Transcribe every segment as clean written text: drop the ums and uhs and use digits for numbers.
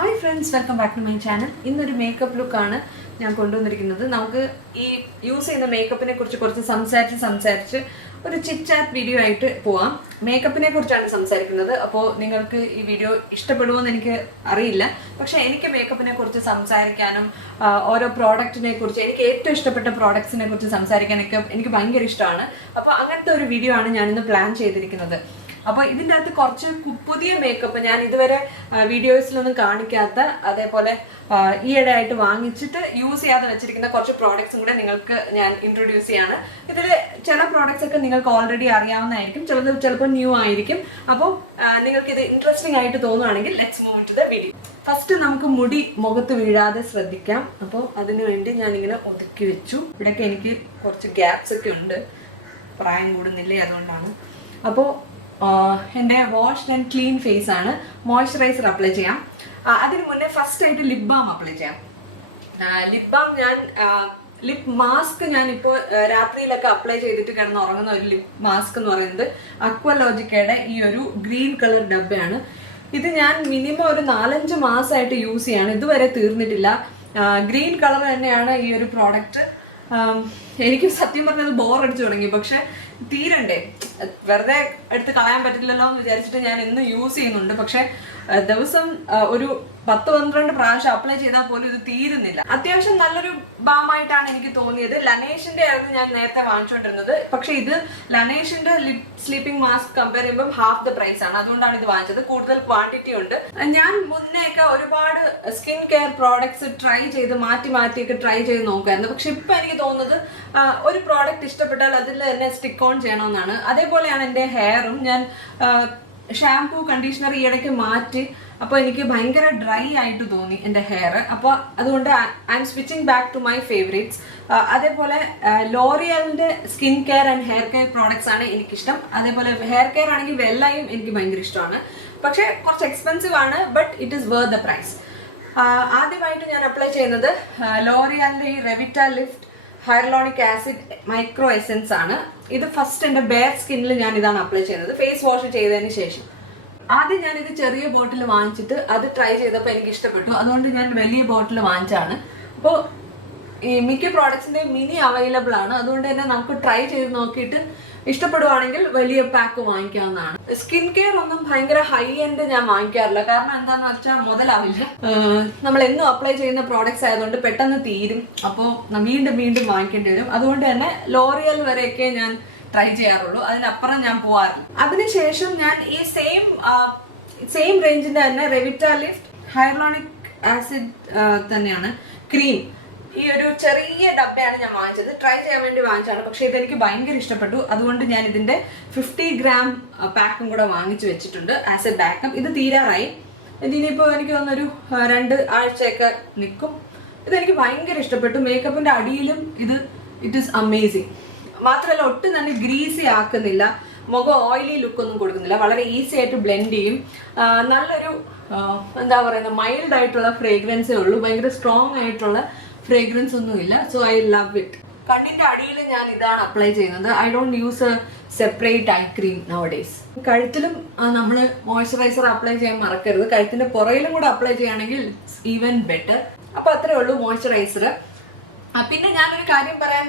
Hi friends, welcome back to my channel. ഇന്നൊരു makeup ലുക്കാണ് ഞാൻ കൊണ്ടുവന്നിരിക്കുന്നത്. നമുക്ക് ഈ യൂസ് ചെയ്യുന്ന മേക്കപ്പിനെ കുറിച്ച് കുറച്ച് സംസാരിച്ച് ഒരു ചിറ്റ് ചാറ്റ് വീഡിയോ ആയിട്ട് പോവാം. മേക്കപ്പിനെ കുറിച്ചാണ് സംസാരിക്കുന്നത്. അപ്പോൾ നിങ്ങൾക്ക് ഈ വീഡിയോ ഇഷ്ടപ്പെടുമെന്ന് എനിക്ക് അറിയില്ല. പക്ഷേ എനിക്ക് മേക്കപ്പിനെ കുറിച്ച് സംസാരിക്കാനും ഓരോ പ്രോഡക്റ്റിനെ കുറിച്ച് എനിക്ക് ഏറ്റവും ഇഷ്ടപ്പെട്ട പ്രോഡക്ട്സിനെ കുറിച്ച് സംസാരിക്കാനൊക്കെ എനിക്ക് ഭയങ്കര ഇഷ്ടമാണ്. അപ്പോൾ അങ്ങനത്തെ ഒരു വീഡിയോ ആണ് ഞാനിന്ന് പ്ലാൻ ചെയ്തിരിക്കുന്നത്. അപ്പോൾ ഇതിൻ്റെ അകത്ത് കുറച്ച് പുതിയ മേക്കപ്പ് ഞാൻ ഇതുവരെ വീഡിയോസിലൊന്നും കാണിക്കാത്ത, അതേപോലെ ഈയിടെ ആയിട്ട് വാങ്ങിച്ചിട്ട് യൂസ് ചെയ്യാതെ വെച്ചിരിക്കുന്ന കുറച്ച് പ്രോഡക്ട്സും കൂടെ നിങ്ങൾക്ക് ഞാൻ ഇൻട്രൊഡ്യൂസ് ചെയ്യാണ്. ഇതിൽ ചില പ്രോഡക്ട്സ് ഒക്കെ നിങ്ങൾക്ക് ഓൾറെഡി അറിയാവുന്നതായിരിക്കും, ചിലപ്പോൾ ന്യൂ ആയിരിക്കും. അപ്പോൾ നിങ്ങൾക്ക് ഇത് ഇൻട്രസ്റ്റിംഗ് ആയിട്ട് തോന്നുകയാണെങ്കിൽ let's move to the video. First നമുക്ക് മുടി മുഖത്ത് വീഴാതെ ശ്രദ്ധിക്കാം. അപ്പോൾ അതിനു വേണ്ടി ഞാനിങ്ങനെ ഒതുക്കി വെച്ചു. ഇവിടെയൊക്കെ എനിക്ക് കുറച്ച് ഗ്യാപ്സ് ഒക്കെ ഉണ്ട്, പ്രായം കൂടുന്നില്ലേ അതുകൊണ്ടാണ്. അപ്പോൾ എൻ്റെ വാഷ്ഡ് ആൻഡ് ക്ലീൻ ഫേസ് ആണ്. മോയ്സ്ചറൈസർ അപ്ലൈ ചെയ്യാം. അതിന് മുന്നേ ഫസ്റ്റ് ആയിട്ട് ലിപ് ബാം അപ്ലൈ ചെയ്യാം. ലിപ് ബാം ലിപ് മാസ്ക് ഞാനിപ്പോൾ രാത്രിയിലൊക്കെ അപ്ലൈ ചെയ്തിട്ട് കിടന്ന് ഉറങ്ങുന്ന ഒരു ലിപ് മാസ്ക് എന്ന് പറയുന്നത് അക്വലോജിക്കയുടെ ഈ ഒരു ഗ്രീൻ കളർ ഡബ്ബയാണ്. ഇത് ഞാൻ മിനിമം ഒരു 4-5 മാസമായിട്ട് യൂസ് ചെയ്യാണ്, ഇതുവരെ തീർന്നിട്ടില്ല. ഗ്രീൻ കളർ തന്നെയാണ് ഈ ഒരു പ്രോഡക്റ്റ്. എനിക്ക് സത്യം പറഞ്ഞത് ബോറടിച്ചു തുടങ്ങി, പക്ഷെ തീരണ്ടേ, വെറുതെ എടുത്ത് കളയാൻ പറ്റില്ലല്ലോ എന്ന് വിചാരിച്ചിട്ട് ഞാൻ ഇന്ന് യൂസ് ചെയ്യുന്നുണ്ട്. പക്ഷെ ദിവസം ഒരു 10-12 പ്രാവശ്യം അപ്ലൈ ചെയ്താൽ പോലും ഇത് തീരുന്നില്ല. അത്യാവശ്യം നല്ലൊരു ബാമായിട്ടാണ് എനിക്ക് തോന്നിയത്. ലനേഷിന്റെ ആയിരുന്നു ഞാൻ നേരത്തെ വാങ്ങിച്ചുകൊണ്ടിരുന്നത്. പക്ഷെ ഇത് ലനേഷിന്റെ ലിപ് സ്ലീപ്പിംഗ് മാസ്ക് കമ്പയർ ചെയ്യുമ്പോൾ ഹാഫ് ദ പ്രൈസ് ആണ്, അതുകൊണ്ടാണ് ഇത് വാങ്ങിച്ചത്. കൂടുതൽ ക്വാണ്ടിറ്റി ഉണ്ട്. ഞാൻ മുന്നേയൊക്കെ ഒരുപാട് സ്കിൻ കെയർ പ്രോഡക്ട്സ് ട്രൈ ചെയ്ത് മാറ്റിയൊക്കെ ട്രൈ ചെയ്ത് നോക്കായിരുന്നു. പക്ഷെ ഇപ്പൊ എനിക്ക് തോന്നുന്നത് ഒരു പ്രോഡക്റ്റ് ഇഷ്ടപ്പെട്ടാൽ അതിൽ തന്നെ സ്റ്റിക്ക് ഓൺ ചെയ്യണമെന്നാണ്. അതേപോലെയാണ് എൻ്റെ ഹെയറും. ഞാൻ ഷാംപൂ കണ്ടീഷണർ ഈ ഇടയ്ക്ക് മാറ്റി, അപ്പോൾ എനിക്ക് ഭയങ്കര ഡ്രൈ ആയിട്ട് തോന്നി എൻ്റെ ഹെയർ. അപ്പോൾ അതുകൊണ്ട് I am switching back to my favourites. അതേപോലെ ലോറിയലിൻ്റെ skin care and hair care products ആണ് എനിക്കിഷ്ടം. അതേപോലെ ഹെയർ കെയർ ആണെങ്കിൽ വെല്ലയും എനിക്ക് ഭയങ്കര ഇഷ്ടമാണ്. പക്ഷേ കുറച്ച് എക്സ്പെൻസീവ് ആണ്, but it is worth the price. ആദ്യമായിട്ട് ഞാൻ അപ്ലൈ ചെയ്യുന്നത് ലോറിയലിൻ്റെ ഈ Revitalift hyaluronic acid micro essence ആണ്. ഇത് ഫസ്റ്റ് എൻ്റെ ബെയർ സ്കിന്നിൽ ഞാൻ ഇതാണ് അപ്ലൈ ചെയ്യുന്നത്, ഫേസ് വാഷ് ചെയ്തതിന് ശേഷം. ആദ്യം ഞാനിത് ചെറിയ ബോട്ടിൽ വാങ്ങിച്ചിട്ട് അത് ട്രൈ ചെയ്തപ്പോൾ എനിക്ക് ഇഷ്ടപ്പെട്ടു, അതുകൊണ്ട് ഞാൻ വലിയ ബോട്ടിൽ വാങ്ങിച്ചാണ്. അപ്പോൾ ഈ മിക്ക പ്രോഡക്ട്സിൻ്റെ മിനി അവൈലബിൾ ആണ്, അതുകൊണ്ട് തന്നെ നമുക്ക് ട്രൈ ചെയ്ത് നോക്കിയിട്ട് ഇഷ്ടപ്പെടുവാണെങ്കിൽ വലിയ പാക്ക് വാങ്ങിക്കാവുന്നതാണ്. സ്കിൻ കെയർ ഒന്നും ഭയങ്കര ഹൈ എൻഡ് ഞാൻ വാങ്ങിക്കാറില്ല, കാരണം എന്താണെന്ന് വെച്ചാൽ മുതലാവില്ല. നമ്മൾ എന്നും അപ്ലൈ ചെയ്യുന്ന പ്രോഡക്ട്സ് ആയതുകൊണ്ട് പെട്ടെന്ന് തീരും, അപ്പോൾ വീണ്ടും വാങ്ങിക്കേണ്ടി വരും. അതുകൊണ്ട് തന്നെ ലോറിയൽ വരെയൊക്കെ ഞാൻ ട്രൈ ചെയ്യാറുള്ളൂ, അതിനപ്പുറം ഞാൻ പോകാറില്ല. അതിനുശേഷം ഞാൻ ഈ സെയിം റേഞ്ചിന്റെ തന്നെ റെവിറ്റാലിഫ്റ്റ് ഹൈറലോണിക് ആസിഡ് തന്നെയാണ് ക്രീം. ഈ ഒരു ചെറിയ ഡബ്ബയാണ് ഞാൻ വാങ്ങിച്ചത്, ട്രൈ ചെയ്യാൻ വേണ്ടി വാങ്ങിച്ചാണ്. പക്ഷെ ഇതെനിക്ക് ഭയങ്കര ഇഷ്ടപ്പെട്ടു, അതുകൊണ്ട് ഞാൻ ഇതിന്റെ 50 ഗ്രാം പാക്കും കൂടെ വാങ്ങിച്ചു വെച്ചിട്ടുണ്ട് ആസ് എ ബാക്കപ്പ്. ഇത് തീരാറായി, ഇതിനിപ്പോൾ എനിക്ക് തോന്നുന്നൊരു 2 ആഴ്ചയൊക്കെ നിൽക്കും. ഇതെനിക്ക് ഭയങ്കര ഇഷ്ടപ്പെട്ടു. മേക്കപ്പിന്റെ അടിയിലും ഇറ്റ് ഈസ് അമേസിങ്. മാത്രമല്ല ഒട്ടും തന്നെ ഗ്രീസി ആക്കുന്നില്ല, മുഖം ഓയിലി ലുക്കൊന്നും കൊടുക്കുന്നില്ല, വളരെ ഈസി ആയിട്ട് ബ്ലെൻഡ് ചെയ്യും. നല്ലൊരു എന്താ പറയുക, മൈൽഡ് ആയിട്ടുള്ള ഫ്രേഗ്രൻസേ ഉള്ളൂ, ഭയങ്കര സ്ട്രോങ് ആയിട്ടുള്ള ഫ്രേഗ്രൻസ് ഒന്നുമില്ല. So I love it. കണ്ണിന്റെ അടിയിൽ ഞാൻ ഇതാണ് അപ്ലൈ ചെയ്യുന്നത്. I don't use a separate eye cream nowadays. കഴുത്തിലും നമ്മൾ മോയ്സ്ചറൈസർ അപ്ലൈ ചെയ്യാൻ മറക്കരുത്. കഴുത്തിന്റെ പുറയിലും കൂടെ അപ്ലൈ ചെയ്യുകയാണെങ്കിൽ ഈവൻ ബെറ്റർ. അപ്പൊ അത്രേ ഉള്ളൂ മോയ്സ്ചറൈസർ. പിന്നെ ഞാനൊരു കാര്യം പറയാൻ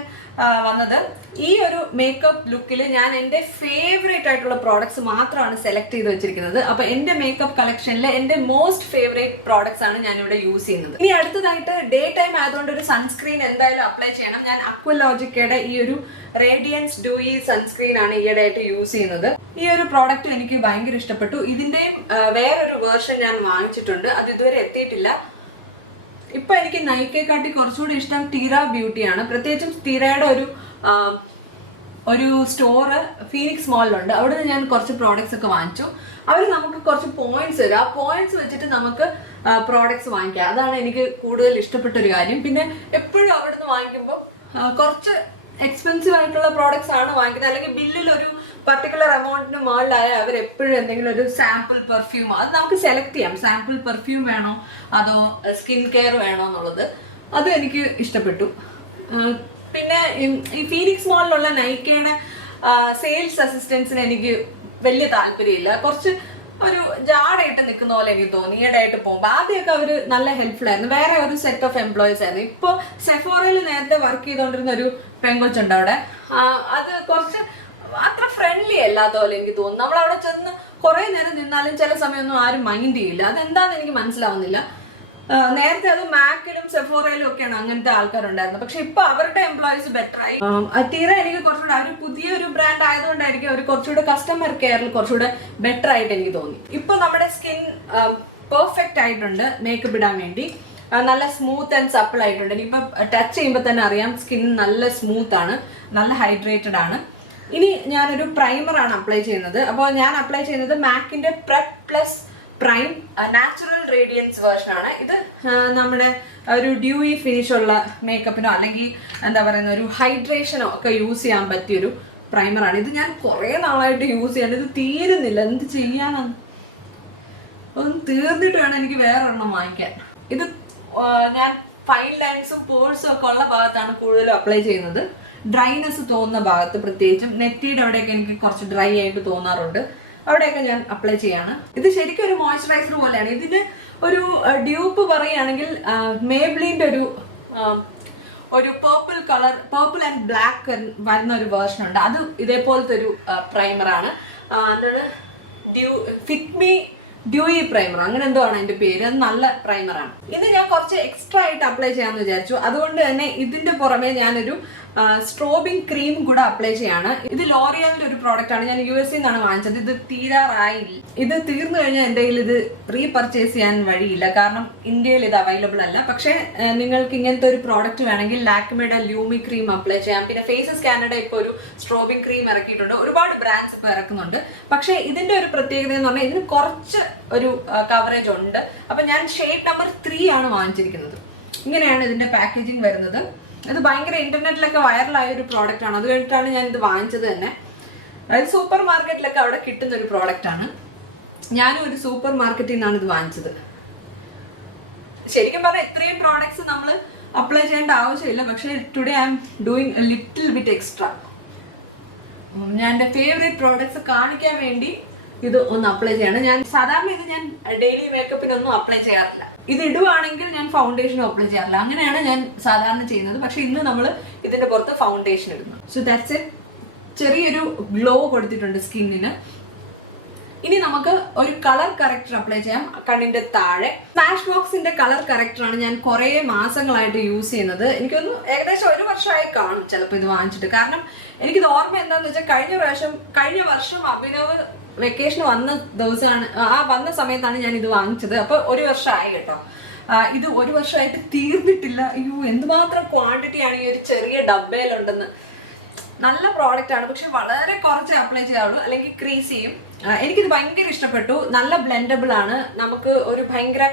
വന്നത്, ഈ ഒരു മേക്കപ്പ് ലുക്കിൽ ഞാൻ എൻ്റെ ഫേവറേറ്റ് ആയിട്ടുള്ള പ്രോഡക്ട്സ് മാത്രമാണ് സെലക്ട് ചെയ്ത് വെച്ചിരിക്കുന്നത്. അപ്പൊ എൻ്റെ മേക്കപ്പ് കളക്ഷനിൽ എൻ്റെ മോസ്റ്റ് ഫേവറേറ്റ് പ്രോഡക്ട്സ് ആണ് ഞാൻ ഇവിടെ യൂസ് ചെയ്യുന്നത്. ഇനി അടുത്തതായിട്ട് ഡേ ടൈം ആയതുകൊണ്ട് ഒരു സൺസ്ക്രീൻ എന്തായാലും അപ്ലൈ ചെയ്യണം. ഞാൻ അക്വലോജിക്കയുടെ ഈ ഒരു റേഡിയൻസ് ഡ്യൂയി സൺസ്ക്രീൻ ആണ് ഈയിടെ ആയിട്ട് യൂസ് ചെയ്യുന്നത്. ഈ ഒരു പ്രോഡക്റ്റ് എനിക്ക് ഭയങ്കര ഇഷ്ടപ്പെട്ടു. ഇതിന്റെയും വേറൊരു വേർഷൻ ഞാൻ വാങ്ങിച്ചിട്ടുണ്ട്, അത് ഇതുവരെ എത്തിയിട്ടില്ല. ഇപ്പൊ എനിക്ക് നൈക്കെക്കാട്ടി കുറച്ചുകൂടി ഇഷ്ടം ടീറ ബ്യൂട്ടിയാണ്. പ്രത്യേകിച്ചും ടീറയുടെ ഒരു സ്റ്റോറ് ഫീനിക്സ് മോളിലുണ്ട്. അവിടെ നിന്ന് ഞാൻ കുറച്ച് പ്രോഡക്ട്സ് ഒക്കെ വാങ്ങിച്ചു. അവർ നമുക്ക് കുറച്ച് പോയിന്റ്സ് തരും, ആ പോയിന്റ്സ് വെച്ചിട്ട് നമുക്ക് പ്രോഡക്ട്സ് വാങ്ങിക്കാം. അതാണ് എനിക്ക് കൂടുതൽ ഇഷ്ടപ്പെട്ട ഒരു കാര്യം. പിന്നെ എപ്പോഴും അവിടെ നിന്ന് വാങ്ങിക്കുമ്പോൾ കുറച്ച് എക്സ്പെൻസീവ് ആയിട്ടുള്ള പ്രോഡക്ട്സ് ആണ് വാങ്ങിക്കുന്നത്, അല്ലെങ്കിൽ ബില്ലിൽ ഒരു പർട്ടിക്കുലർ എമൗണ്ടിന് മുകളിലായ അവർ എപ്പോഴും എന്തെങ്കിലും ഒരു സാമ്പിൾ പെർഫ്യൂം അത് നമുക്ക് സെലക്ട് ചെയ്യാം. സാമ്പിൾ പെർഫ്യൂം വേണോ അതോ സ്കിൻ കെയർ വേണോ എന്നുള്ളത്, അതും എനിക്ക് ഇഷ്ടപ്പെട്ടു. പിന്നെ ഈ ഫീനിക്സ് മോളിലുള്ള നൈക്കയുടെ സെയിൽസ് അസിസ്റ്റൻസിന് എനിക്ക് വലിയ താല്പര്യമില്ല. കുറച്ച് ഒരു ജാടയിട്ട് നിൽക്കുന്ന പോലെ എനിക്ക് തോന്നി ഈയിടെയായിട്ട് പോകുമ്പോൾ. ആദ്യമൊക്കെ അവർ നല്ല ഹെൽപ്ഫുൾ ആയിരുന്നു, വേറെ ഒരു സെറ്റ് ഓഫ് എംപ്ലോയീസ് ആയിരുന്നു. ഇപ്പോൾ സെഫോറയിൽ നേരത്തെ വർക്ക് ചെയ്തുകൊണ്ടിരുന്ന ഒരു പെങ്കൊച്ചുണ്ട് അവിടെ, അത് കുറച്ച് അത്ര ഫ്രണ്ട്ലി അല്ലാത്ത പോലെ എനിക്ക് തോന്നുന്നു. നമ്മളവിടെ ചെന്ന് കുറേ നേരം നിന്നാലും ചില സമയമൊന്നും ആരും മൈൻഡ് ചെയ്യില്ല, അതെന്താന്ന് എനിക്ക് മനസ്സിലാവുന്നില്ല. നേരത്തെ അത് മാക്കിലും സെഫോറയിലും ഒക്കെയാണ് അങ്ങനത്തെ ആൾക്കാരുണ്ടായിരുന്നത്, പക്ഷെ ഇപ്പൊ അവരുടെ എംപ്ലോയീസ് ബെറ്റർ ആയി. തീരെ എനിക്ക് കുറച്ചുകൂടെ അവർ പുതിയൊരു ബ്രാൻഡ് ആയതുകൊണ്ടായിരിക്കും അവർ കുറച്ചുകൂടെ കസ്റ്റമർ കെയറിൽ കുറച്ചുകൂടെ ബെറ്റർ ആയിട്ട് എനിക്ക് തോന്നി. ഇപ്പൊ നമ്മുടെ സ്കിൻ പെർഫെക്റ്റ് ആയിട്ടുണ്ട് മേക്കപ്പ് ഇടാൻ വേണ്ടി, നല്ല സ്മൂത്ത് ആൻഡ് സപ്പിൾ ആയിട്ടുണ്ട്. ഇനിയിപ്പം ടച്ച് ചെയ്യുമ്പോൾ തന്നെ അറിയാം സ്കിൻ നല്ല സ്മൂത്ത് ആണ്, നല്ല ഹൈഡ്രേറ്റഡ് ആണ്. ഇനി ഞാനൊരു പ്രൈമറാണ് അപ്ലൈ ചെയ്യുന്നത്. അപ്പോൾ ഞാൻ അപ്ലൈ ചെയ്യുന്നത് മാക്കിന്റെ prep plus prime natural radiance version ആണ്. ഇത് നമ്മുടെ ഒരു ഡ്യൂയി ഫിനിഷ് ഉള്ള മേക്കപ്പിനോ അല്ലെങ്കിൽ എന്താ പറയുന്ന ഒരു ഹൈഡ്രേഷനോ ഒക്കെ യൂസ് ചെയ്യാൻ പറ്റിയൊരു പ്രൈമറാണ്. ഇത് ഞാൻ കുറേ നാളായിട്ട് യൂസ് ചെയ്യാൻ, ഇത് തീരുന്നില്ല, എന്ത് ചെയ്യാനാണ്, ഒന്ന് തീർന്നിട്ട് വേണം എനിക്ക് വേറൊരെണ്ണം വാങ്ങിക്കാൻ. ഇത് ഞാൻ ഫൈൻ ലൈൻസും പോഴ്സും ഒക്കെ ഉള്ള ഭാഗത്താണ് കൂടുതലും അപ്ലൈ ചെയ്യുന്നത്. ഡ്രൈനെസ് തോന്നുന്ന ഭാഗത്ത്, പ്രത്യേകിച്ചും നെറ്റിയുടെ അവിടെയൊക്കെ എനിക്ക് കുറച്ച് ഡ്രൈ ആയിട്ട് തോന്നാറുണ്ട്, അവിടെയൊക്കെ ഞാൻ അപ്ലൈ ചെയ്യാണ്. ഇത് ശരിക്കും ഒരു മോയ്സ്ചറൈസർ പോലെയാണ്. ഇതിന് ഒരു ഡ്യൂപ്പ് പറയുകയാണെങ്കിൽ മേബ്ലിൻ്റെ ഒരു പേർപ്പിൾ ആൻഡ് ബ്ലാക്ക് വരുന്ന ഒരു വേർഷൻ ഉണ്ട്, അത് ഇതേപോലത്തെ ഒരു പ്രൈമറാണ്. എന്താണ് ഫിറ്റ്മി ഡ്യൂയി പ്രൈമർ, അങ്ങനെ എന്തോ ആണ് അതിന്റെ പേര്. അത് നല്ല പ്രൈമറാണ്. ഇത് ഞാൻ കുറച്ച് എക്സ്ട്രാ ആയിട്ട് അപ്ലൈ ചെയ്യാമെന്ന് വിചാരിച്ചു. അതുകൊണ്ട് തന്നെ ഇതിന്റെ പുറമെ ഞാനൊരു സ്ട്രോബിങ് ക്രീം കൂടെ അപ്ലൈ ചെയ്യാണ്. ഇത് ലോറിയാലിന്റെ ഒരു പ്രോഡക്റ്റ് ആണ്, ഞാൻ US നിന്നാണ് വാങ്ങിച്ചത്. ഇത് തീരാറായില്ല, ഇത് തീർന്നു കഴിഞ്ഞാൽ എൻ്റെ കയ്യിൽ ഇത് റീപർച്ചേസ് ചെയ്യാൻ വഴിയില്ല, കാരണം ഇന്ത്യയിൽ ഇത് അവൈലബിൾ അല്ല. പക്ഷേ നിങ്ങൾക്ക് ഇങ്ങനത്തെ ഒരു പ്രോഡക്റ്റ് വേണമെങ്കിൽ ലാക്മേയുടെ ലൂമി ക്രീം അപ്ലൈ ചെയ്യാം. പിന്നെ ഫേസസ് കാനഡ ഇപ്പോൾ ഒരു സ്ട്രോബിങ് ക്രീം ഇറക്കിയിട്ടുണ്ട്, ഒരുപാട് ബ്രാൻഡ്സ് ഇപ്പോൾ ഇറക്കുന്നുണ്ട്. പക്ഷേ ഇതിന്റെ ഒരു പ്രത്യേകത എന്ന് പറഞ്ഞാൽ ഇതിന് കുറച്ച് ഒരു കവറേജ് ഉണ്ട്. അപ്പം ഞാൻ ഷെയ്ഡ് നമ്പർ 3 ആണ് വാങ്ങിച്ചിരിക്കുന്നത്. ഇങ്ങനെയാണ് ഇതിന്റെ പാക്കേജിങ് വരുന്നത്. ഇത് ഭയങ്കര ഇന്റർനെറ്റിലൊക്കെ വൈറലായ ഒരു പ്രോഡക്റ്റ് ആണ്, അത് കഴിഞ്ഞിട്ടാണ് ഞാൻ ഇത് വാങ്ങിച്ചത് തന്നെ. അതായത് സൂപ്പർ മാർക്കറ്റിലൊക്കെ അവിടെ കിട്ടുന്ന ഒരു പ്രോഡക്റ്റ് ആണ്. ഞാനും ഒരു സൂപ്പർ മാർക്കറ്റിൽ നിന്നാണ് ഇത് വാങ്ങിച്ചത്. ശരിക്കും പറഞ്ഞാൽ ഇത്രയും പ്രോഡക്ട്സ് നമ്മൾ അപ്ലൈ ചെയ്യേണ്ട ആവശ്യമില്ല, പക്ഷേ today I am doing A little bit extra. ഞാൻ എൻ്റെ ഫേവറേറ്റ് പ്രോഡക്ട്സ് കാണിക്കാൻ വേണ്ടി ഇത് ഒന്ന് അപ്ലൈ ചെയ്യണം. ഞാൻ സാധാരണ ഇത് ഞാൻ ഡെയിലി മേക്കപ്പിനൊന്നും അപ്ലൈ ചെയ്യാറില്ല. ഇത് ഇടുവാണെങ്കിൽ ഞാൻ ഫൗണ്ടേഷനും അപ്ലൈ ചെയ്യാറില്ല, അങ്ങനെയാണ് ഞാൻ സാധാരണ ചെയ്യുന്നത്. പക്ഷെ ഇന്ന് നമ്മൾ ഇതിന്റെ പുറത്ത് ഫൗണ്ടേഷൻ ഇടുന്നു. So that's it. ചെറിയൊരു ഗ്ലോ കൊടുത്തിട്ടുണ്ട് സ്കിന്നിന്. ഇനി നമുക്ക് ഒരു കളർ കറക്റ്റർ അപ്ലൈ ചെയ്യാം കണ്ണിന്റെ താഴെ. സ്മാഷ്ബോക്സിന്റെ കളർ കറക്റ്ററാണ് ഞാൻ കുറേ മാസങ്ങളായിട്ട് യൂസ് ചെയ്യുന്നത്. എനിക്കൊന്ന് ഏകദേശം 1 വർഷമായി കാണും ചിലപ്പോൾ ഇത് വാങ്ങിച്ചിട്ട്. കാരണം എനിക്കിത് ഓർമ്മ എന്താണെന്ന് വെച്ചാൽ കഴിഞ്ഞ വർഷം അഭിനവ് വെക്കേഷൻ വന്ന ദിവസമാണ്, വന്ന സമയത്താണ് ഞാൻ ഇത് വാങ്ങിച്ചത്. അപ്പോൾ 1 വർഷമായി കേട്ടോ. ഇത് 1 വർഷമായിട്ട് തീർന്നിട്ടില്ല. അയ്യോ, എന്തുമാത്രം ക്വാണ്ടിറ്റിയാണ് ഈ ഒരു ചെറിയ ഡബ്ബയിലുണ്ടെന്ന്. നല്ല പ്രോഡക്റ്റ് ആണ്, പക്ഷെ വളരെ കുറച്ച് അപ്ലൈ ചെയ്യാവുള്ളൂ, അല്ലെങ്കിൽ ക്രീസ് ചെയ്യും. എനിക്കിത് ഭയങ്കര ഇഷ്ടപ്പെട്ടു. നല്ല ബ്ലെൻഡബിൾ ആണ്, നമുക്ക് ഒരു ഭയങ്കര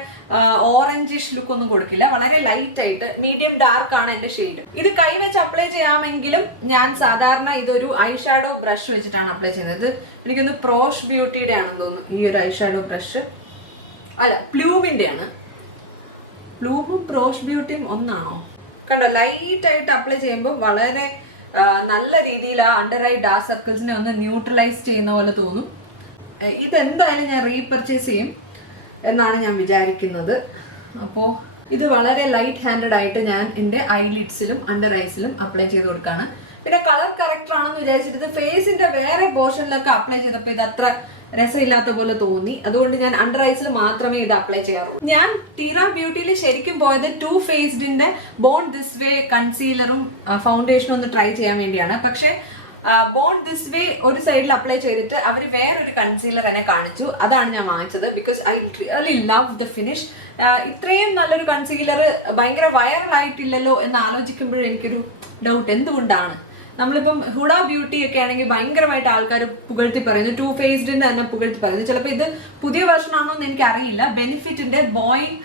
ഓറഞ്ചിഷ് ലുക്ക് ഒന്നും കൊടുക്കില്ല. വളരെ ലൈറ്റ് ആയിട്ട് മീഡിയം ഡാർക്ക് ആണ് എന്റെ ഷെയ്ഡ്. ഇത് കൈവച്ച് അപ്ലൈ ചെയ്യാമെങ്കിലും ഞാൻ സാധാരണ ഇതൊരു ഐഷാഡോ ബ്രഷ് വെച്ചിട്ടാണ് അപ്ലൈ ചെയ്യുന്നത്. എനിക്കൊന്ന് പ്രോഷ് ബ്യൂട്ടിയുടെ ആണെന്ന് തോന്നുന്നു ഈ ഒരു ഐഷാഡോ ബ്രഷ്. അല്ല, പ്ലൂമിന്റെ ആണ്. പ്ലൂമും പ്രോഷ് ബ്യൂട്ടിയും ഒന്നാണോ? കണ്ടോ, ലൈറ്റ് ആയിട്ട് അപ്ലൈ ചെയ്യുമ്പോൾ വളരെ നല്ല രീതിയിൽ ആ അണ്ടർ ഐ ഡാർക്ക് സർക്കിൾസിനെ ഒന്ന് ന്യൂട്രലൈസ് ചെയ്യുന്ന പോലെ തോന്നും. ഇതെന്തായാലും ഞാൻ റീപർച്ചേസ് ചെയ്യും എന്നാണ് ഞാൻ വിചാരിക്കുന്നത്. അപ്പോൾ ഇത് വളരെ ലൈറ്റ് ഹാൻഡഡ് ആയിട്ട് ഞാൻ എൻ്റെ ഐലിഡ്സിലും അണ്ടർ ഐസിലും അപ്ലൈ ചെയ്ത് കൊടുക്കുകയാണ്. പിന്നെ കളർ കറക്റ്റർ ആണെന്ന് വിചാരിച്ചിട്ട് ഫേസിന്റെ വേറെ പോർഷനിലൊക്കെ അപ്ലൈ ചെയ്തപ്പോൾ ഇത് അത്ര രസമില്ലാത്ത പോലെ തോന്നി. അതുകൊണ്ട് ഞാൻ അണ്ടർ ഐസിൽ മാത്രമേ ഇത് അപ്ലൈ ചെയ്യാറുള്ളൂ. ഞാൻ ടീറ ബ്യൂട്ടിയിൽ ശരിക്കും പോയത് ടു ഫേസ്ഡിന്റെ ബോൺ ദിസ് വേ കൺസീലറും ഫൗണ്ടേഷനും ഒന്ന് ട്രൈ ചെയ്യാൻ വേണ്ടിയാണ്. പക്ഷേ ബോൺ ദിസ് വേ ഒരു സൈഡിൽ അപ്ലൈ ചെയ്തിട്ട് അവർ വേറൊരു കൺസീലർ എന്നെ കാണിച്ചു, അതാണ് ഞാൻ വാങ്ങിച്ചത്. Because I really love the finish. ഇത്രയും നല്ലൊരു കൺസീലർ ഭയങ്കര വൈറലായിട്ടില്ലല്ലോ എന്ന് ആലോചിക്കുമ്പോഴും എനിക്കൊരു ഡൗട്ട്, എന്തുകൊണ്ടാണ്? നമ്മളിപ്പം ഹുഡ ബ്യൂട്ടി ഒക്കെ ആണെങ്കിൽ ഭയങ്കരമായിട്ട് ആൾക്കാർ പുകഴ്ത്തി പറയുന്നു, ടു ഫേസ്ഡിന്റെ തന്നെ പുകഴ്ത്തി പറയുന്നു. ചിലപ്പോൾ ഇത് പുതിയ വെർഷൻ ആണോ എന്ന് എനിക്ക് അറിയില്ല. ബെനിഫിറ്റിന്റെ ബോയിങ്